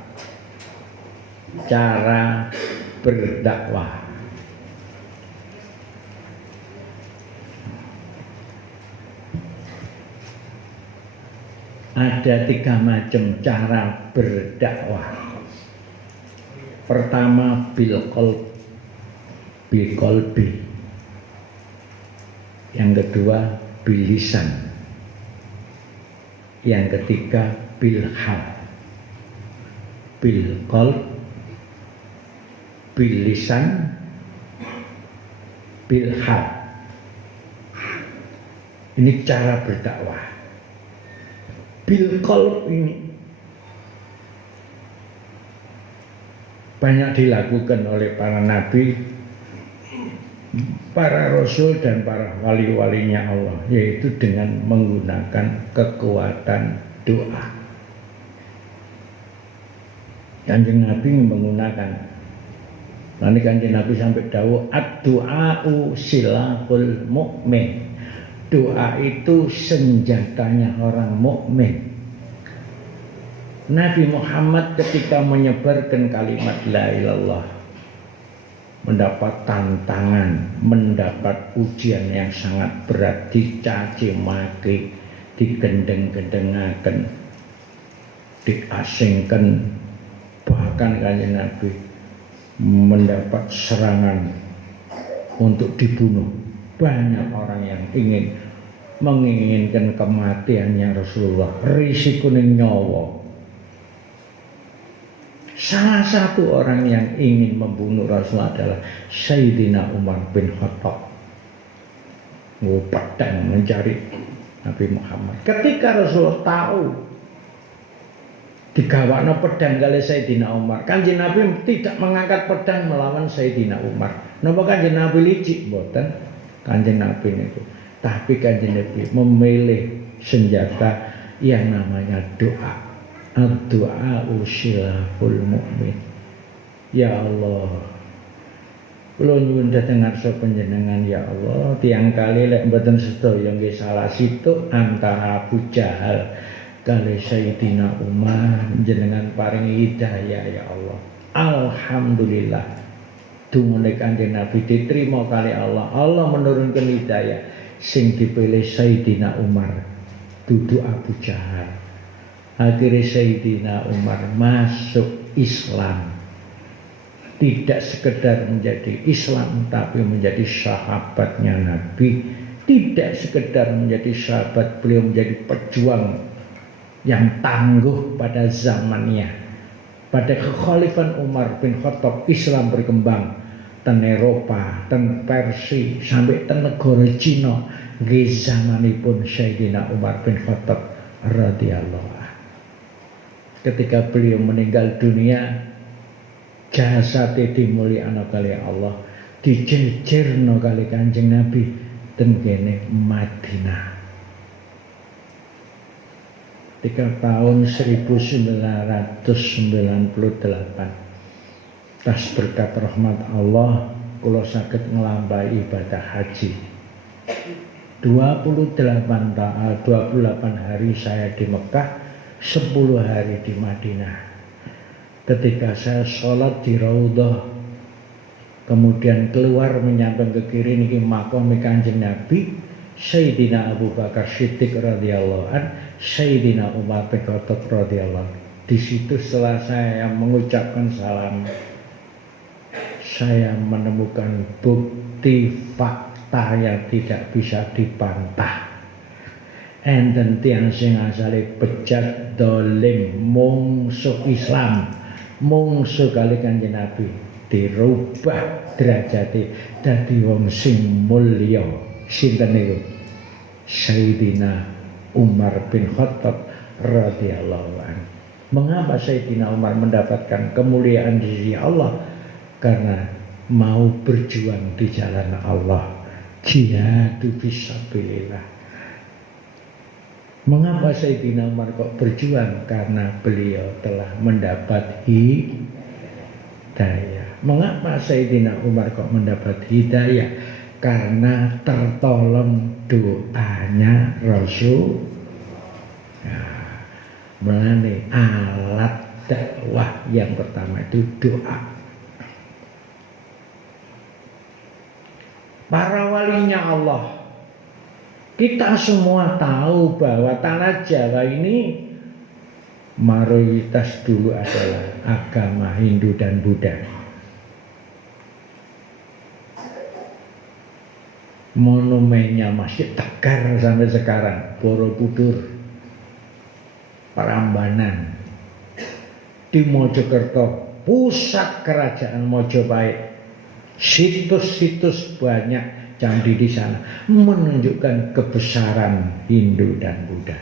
cara berdakwah. Ada 3 macam cara berdakwah. Pertama bil qalbi. Yang kedua bil lisan. Yang ketiga bil hal. Bil qalb, bil lisan, bil hal. Ini cara berdakwah. Bil qalb ini banyak dilakukan oleh para nabi, para rasul dan para wali-walinya Allah, yaitu dengan menggunakan kekuatan doa. Kanjeng Nabi menggunakan, nanti Kanjeng Nabi sampai dawuh ad-du'a'u silahul mu'min. Doa itu senjatanya orang mukmin. Nabi Muhammad ketika menyebarkan kalimat la ilallah mendapat tantangan, mendapat ujian yang sangat berat, dicaci maki, digendeng-gendengaken, diasingkan, bahkan Kanjeng Nabi mendapat serangan untuk dibunuh. Banyak orang yang menginginkan kematiannya Rasulullah, risikonya nyawa. Salah satu orang yang ingin membunuh Rasulullah adalah Sayyidina Umar bin Khattab. Pedang mencari Nabi Muhammad. Ketika Rasulullah tahu digawakno pedang kali Sayyidina Umar, Kanjeng Nabi tidak mengangkat pedang melawan Sayyidina Umar. Napa Kanjeng Nabi licik mboten? Kanjeng Nabi itu. Tapi Kanjeng Nabi memilih senjata yang namanya doa. Ad-du'a usilahul mu'min. Ya Allah, kula nyuwun dhateng ngarsa panjenengan ya Allah, tiang kali lek mboten sedaya nggih salah situk antara Abu Jahal kali Sayyidina Umar, jenengan paringi hidayah ya Allah. Alhamdulillah, dumune Kanjeng Nabi diterima kali Allah. Allah menurunkan hidayah sing dipilih Sayyidina Umar dudu Abu Jahal. Akhirnya Sayyidina Umar masuk Islam. Tidak sekedar menjadi Islam, tapi menjadi sahabatnya Nabi. Tidak sekedar menjadi sahabat, beliau menjadi pejuang yang tangguh pada zamannya. Pada kekhalifahan Umar bin Khattab, Islam berkembang ten Eropa, ten Persia, sampai ten negara Cina. Di zamanipun Sayyidina Umar bin Khattab radhiyallahu anhu. Ketika beliau meninggal dunia, jasate dimulyakno kali Allah, dijejerno kali Kanjeng Nabi ten kene Madinah. Ketika tahun 1998, tas berkat rahmat Allah kula saged nglampahi ibadah haji. 28 hari saya di Mekah, 10 hari di Madinah. Ketika saya sholat di Raudhah, kemudian keluar menyamping ke kiri niki makam Kanjeng Nabi, Sayyidina Abu Bakar Siddiq radhiyallahu an, Sayyidina Umar bin Khattab radhiyallahu an. Di situ setelah saya mengucapkan salam, saya menemukan bukti fakta yang tidak bisa dibantah. Enten tiang sing asale bejat dolim mungsuh Islam, mungsuh kali Kanjeng Nabi, dirubah derajate dadi wong sing mulya. Sinten niku? Sayyidina Umar bin Khattab radhiyallahu anhu. Mengapa Sayyidina Umar mendapatkan kemuliaan di sisi Allah? Karena mau berjuang di jalan Allah, jihadu fisabilillah. Mengapa Sayyidina Umar kok berjuang? Karena beliau telah mendapat hidayah. Mengapa Sayyidina Umar kok mendapat hidayah? Karena tertolong doanya Rasul. Melani alat dakwah yang pertama itu doa. Para walinya Allah, kita semua tahu bahwa tanah Jawa ini mayoritas dulu adalah agama Hindu dan Buddha. Monumennya masih tegar sampai sekarang. Borobudur, Prambanan, di Mojokerto, pusat kerajaan Mojopahit. Situs-situs banyak candi di sana menunjukkan kebesaran Hindu dan Buddha.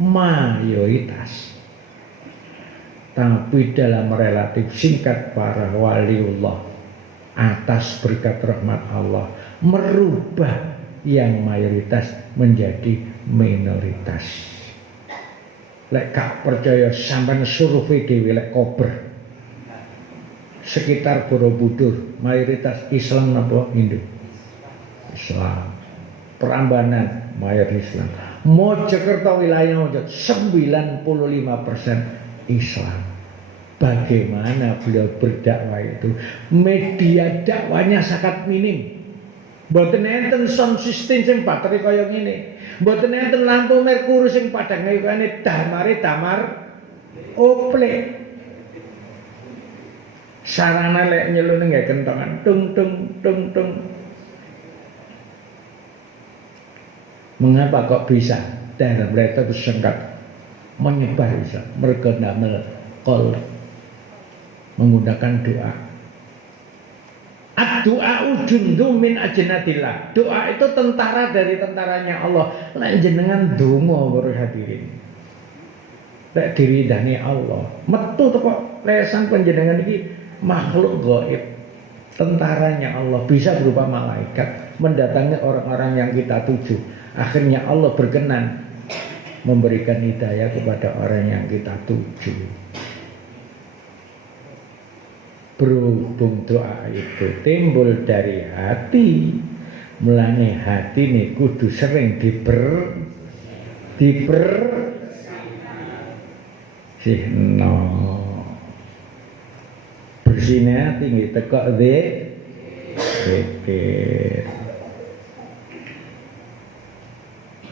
Mayoritas. Tapi dalam relatif singkat para waliullah atas berkat rahmat Allah merubah yang mayoritas menjadi minoritas. Lek gak percaya sampean survei dhewe lek kober. Sekitar Borobudur mayoritas Islam napa Hindu? Islam. Prambanan mayoritas Islam. Mojokerto wilayah Mojokerto 95% Islam. Bagaimana beliau berdakwah itu? Media dakwahnya sangat minim. Mboten enten sound system sing batere kaya ngene. Mboten enten lampu merkuri sing padhang kayane damar oplek. Sarana lek nyelune nggih kentongan tung tung tung tung. Mengapa kok bisa daerah mereka itu sengkat menyebar bisa? Mereka ndamel kol menggunakan doa. Doa ujundum min ajnatillah. Doa itu tentara dari tentaranya Allah. Lek jenengan donga para hadirin. Lek diridani Allah, metu teko lesan panjenengan iki makhluk gaib. Tentaranya Allah bisa berupa malaikat mendatangi orang-orang yang kita tuju. Akhirnya Allah berkenan memberikan hidayah kepada orang yang kita tuju. Berhubung doa itu timbul dari hati, mulane hati ini kudu sering sihno. Bersihnya hati ini tekok zikir.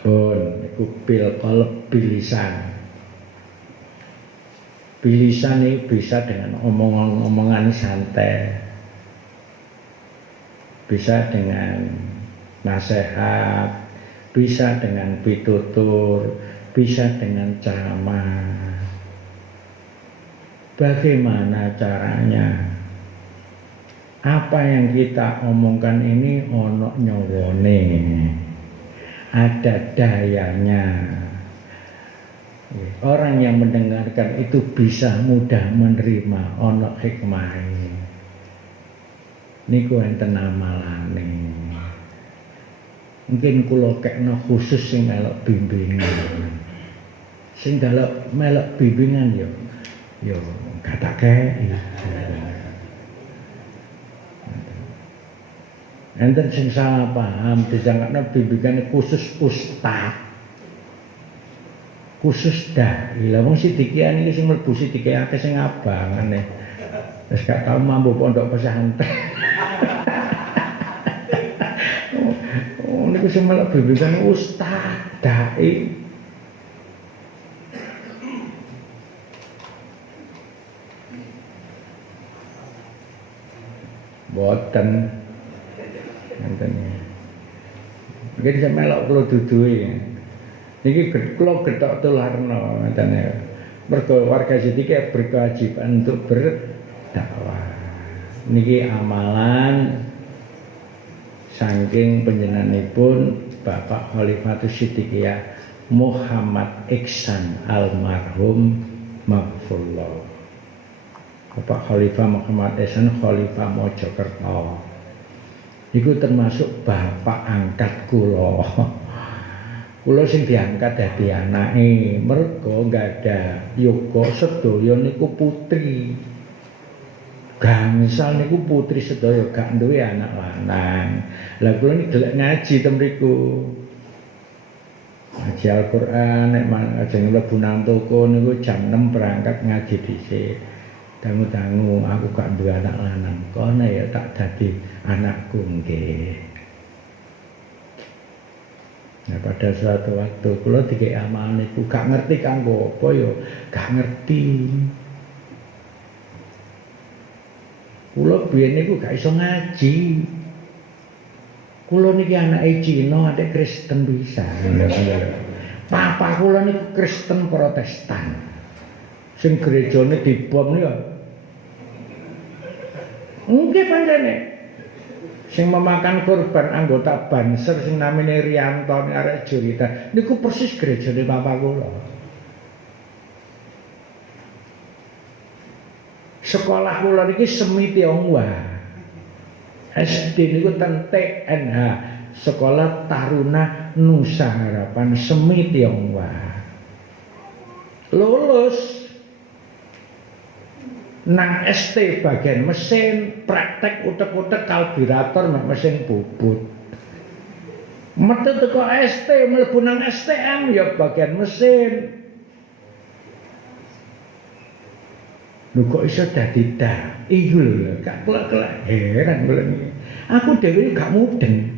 Pun iku bil qalb bilisan. Bilisan ini bisa dengan omongan santai, bisa dengan nasihat, bisa dengan pitutur, bisa dengan ceramah. Bagaimana caranya? Apa yang kita omongkan ini ono nyowone, ada dayanya. Orang yang mendengarkan itu bisa mudah menerima ono hikmahe. Niku enten amalane. Mungkin kula kekno khusus sing melok bimbingan. Sing dalem melok bimbingan yo kata kei. Enten sing salah paham disangkane bimbingan khusus ustaz. Khusus dai. Lah wong sidikian iki sing mlebu sidike akeh sing abangane. Wis gak tau mampu pondok pesantren. Niku sing malah bimbingan ustaz dai. Boten. Enten. Mungkin sampe melok kula duduhe. Niki kula getok tularno ngoten ya. Mergo warga sedikit berkewajiban untuk berdakwah. Niki amalan saking panjenenganipun Bapak Khalifatus Siddiqiyah Muhammad Iksan almarhum maghfurullah. Bapak Khalifah Muhammad Iksan Khalifah Mojokerto. Iku termasuk bapak angkat kula. Kula sing diangkat dadi anake, mergo gadah yoga sedaya niku putri. Gangsal niku putri sedaya gak duwe anak lanang. Lah kula niki gelek ngaji ten mriku. Ngaji Al-Qur'an nek ajeng mlebu nang toko niku jam 6 berangkat ngaji dhisik. Dangu-dangu aku gak duwe anak lanang. Kono ya tak dadi anakku nggih. Nah pada suatu waktu kula dikek amal niku gak ngerti kanggo apa ya, gak ngerti. Kula biyen niku gak iso ngaji. Kula niki anake Cina, adik Kristen bisa. Papa kula niku Kristen Protestan. Sing gerejane dibom niku. Nggih pancene. Sing memakan korban anggota Banser sing namine Rianto arek Jurita niku persis gerejane papa kula. Sekolah kula niki semi Tionghoa. SD niku ten TNH, Sekolah Taruna Nusa Harapan semi Tionghoa. Lulus nang ST bagian mesin, praktek utek-utek karburator mek mesin bubut. Metu teko ST mlebu nang STM ya bagian mesin. Lho kok iso dadi dai iku lho, gak kelek-kelek heran kula niki. Aku dhewe gak mudeng.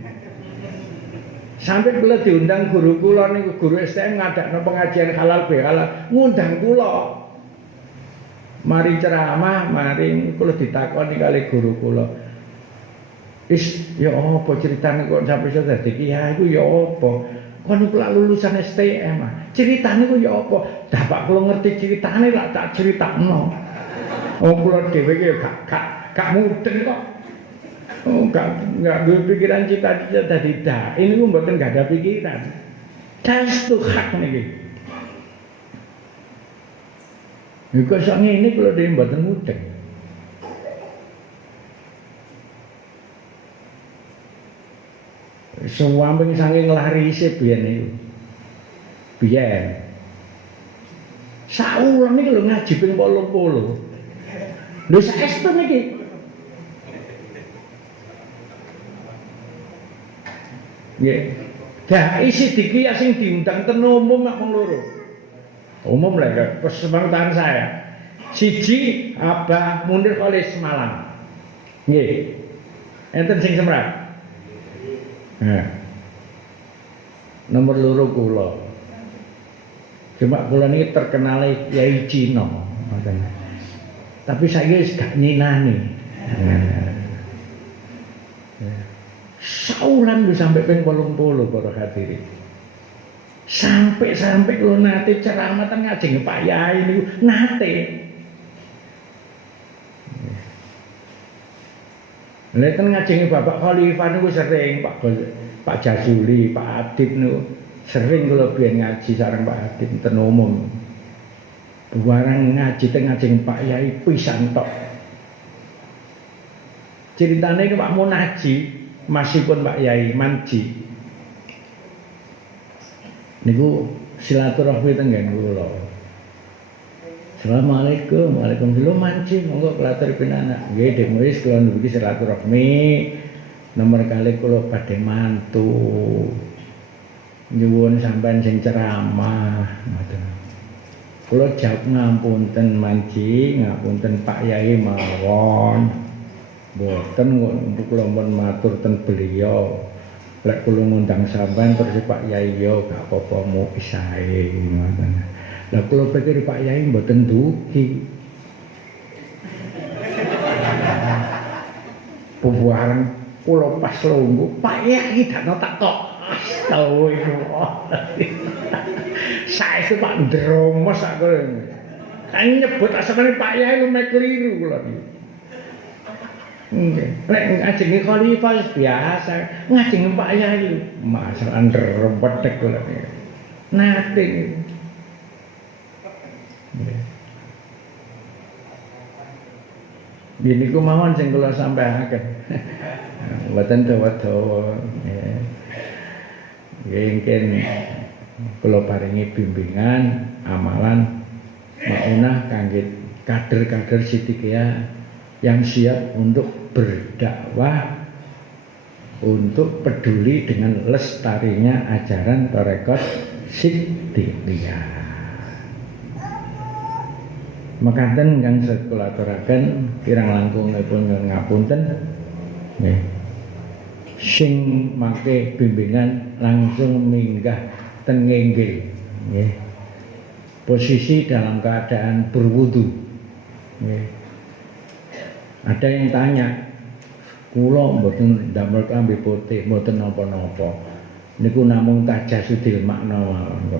Sampai kula diundang guru kula niku guru STM ngadakno pengajian halal bihalal, ngundang kula. Mari ceramah, mari kula ditakoni kali guru kula. Ya apa ceritane kok sampai iso dadi kiai iku ya apa? Kon iku lulusan STM. Ceritane ku ya apa? Dapak kula ngerti ceritane lak tak critakno. Oh kula dhewe iki gak mudeng kok. Oh gak duwe pikiran cita-cita dadi dai. Ini ku mboten gak ada pikiran. Das tuh hak niki. Iku sak ngene kula dhewe mboten mudeng. Suwamping saking larise biyen niku. Biyen. Saulan niki lho ngaji ping 80. Lho saestu niki Nggih. Dah isi diki sing diundang ten umum mak wong loro. Umum lah kesempatan saya. Siji Abah Munir oleh Semalam. Nggih. Enten sing semrat. Nah. Nomor loro kula. Cuma kula niki terkenal Yai Cina. Tapi saya wis gak nyinani. Saulan wis sampai ping 80 para hadirin. Sampai kula nate ceramah teng ngajeng Pak Yai niku nate. Lha ten ngajeng Bapak Khalifah niku sering Pak Jazuli, Pak Adib niku sering kula biyen ngaji sareng Pak Adib ten umum. Barang ngaji teng ngajeng Pak Yai pisan tok. Ceritane ke Pak Munaji, masipun Pak Yai Manji. Niku silaturahmi teng nggen kula. Assalamualaikum, waalaikumsalam Manji, monggo kelatur pinanak. Nggih, Dek wis kula niki silaturahmi. Nomor kali kula badhe mantu. Nyuwun sampean sing ceramah, ngoten. Kula jawab ngapunten Manji, ngapunten Pak Yai mawon. Boten kula pun matur ten beliau. Lek kula ngundang sampean terus Pak Yai yo gak apa-apa mu isae ngoten. Lah kula pikir Pak Yai mboten dugi. Pubuaran kula pas lungguh Pak Yai dakno tak kok. Astagfirullah. Saiki Pak ndromos sak kowe. Kan nyebut asmane Pak Yai lume kliru kula iki. Nggih, lek ngajeng Khalifah biasa, ngajeng Pak Yai masalah rempet kula niki. Nate. Nggih niku mawon sing kula sampaiaken. Mboten dawa-dawa. Nggih mungkin kula paringi bimbingan amalan maunah kangge kader-kader Siddiqiyah yang siap untuk berdakwah, untuk peduli dengan lestarinya ajaran tarekat Siddiqiyah. Mekaten kang kula aturaken kirang langkungipun ngapunten. Nggih. Sing make bimbingan langsung minggah ten ngenggil. Nggih. Posisi dalam keadaan berwudu. Nggih. Ada yang tanya, kula mboten ndamel klambi putih, mboten napa-napa. Niku namung tajasudil makna mawon.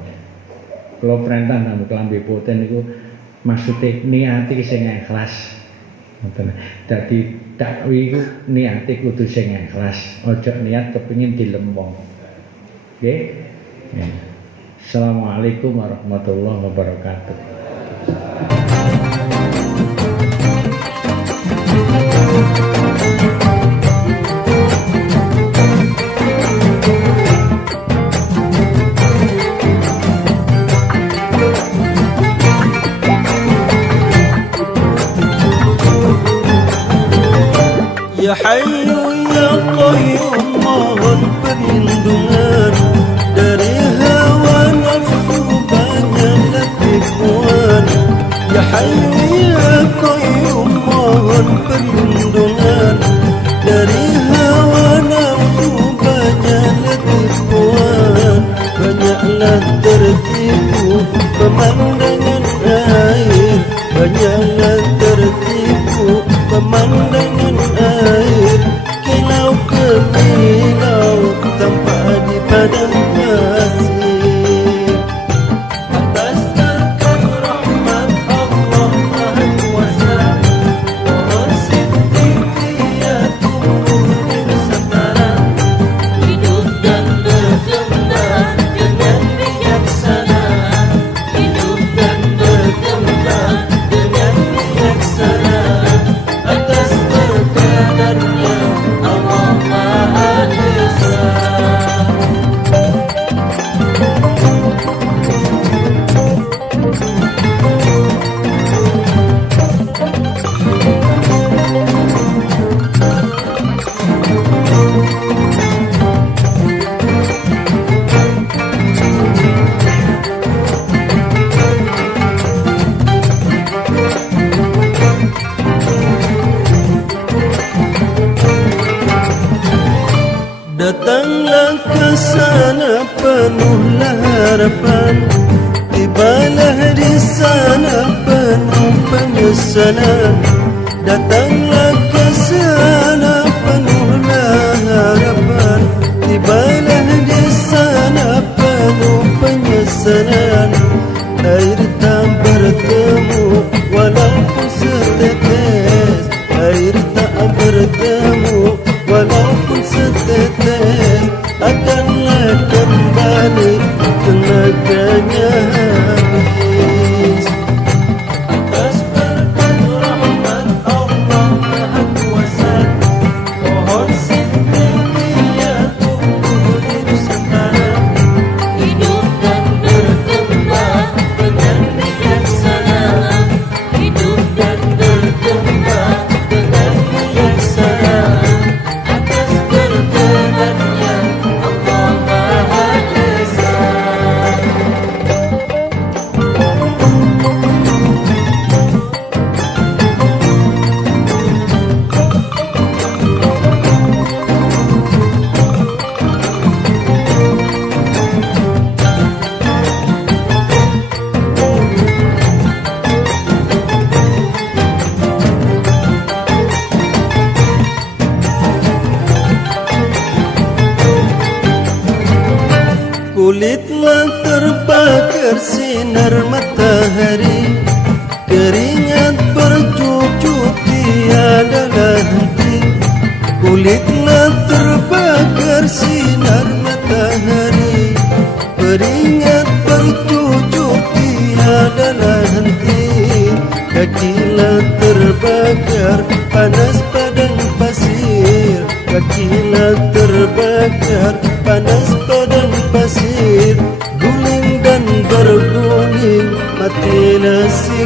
Kula perintah ndamel klambi putih niku maksude niati sing ikhlas. Ngoten. Dadi dakwi iku niate kudu sing ikhlas, aja niat kepengin dilempong. Nggih. Assalamualaikum warahmatullahi wabarakatuh. Ya Hayyu Ya Qayyum, mohon perlindungan dari hawa nafsu banyak tipuan. Ya Hayyu Ya Qayyum, mohon perlindungan dari hawa nafsu banyak tipuan. Banyaklah tertipu pemandangan air, banyaklah tertipu pemandangan air, kilau ke kilau tanpa Datanglah ke sana penuhlah harapan, tibalah di sana penuh penyesalan. Datanglah ke sana penuhlah harapan, tibalah di sana penuh penyesalan. Air tak bertemu walaupun setetes, air tak bertemu walaupun setetes, akanlah kembali tenaganya habis. Atas berkat rahmat Allah Maha Kuasa, pohon sinteria tumbuh di Nusantara, Hidup dan berkembang dengan bijaksana, hidup dan berkembang dengan bijaksana. Atas berkenannya Allah Maha Esa. Kulitlah terbakar sinar matahari, keringat bercucuk tiadalah henti. Kulitlah terbakar sinar matahari, keringat bercucuk tiadalah henti. Kakilah terbakar panas padang pasir, kakilah terbakar panas padang pasir. Guling dan berguling matilah si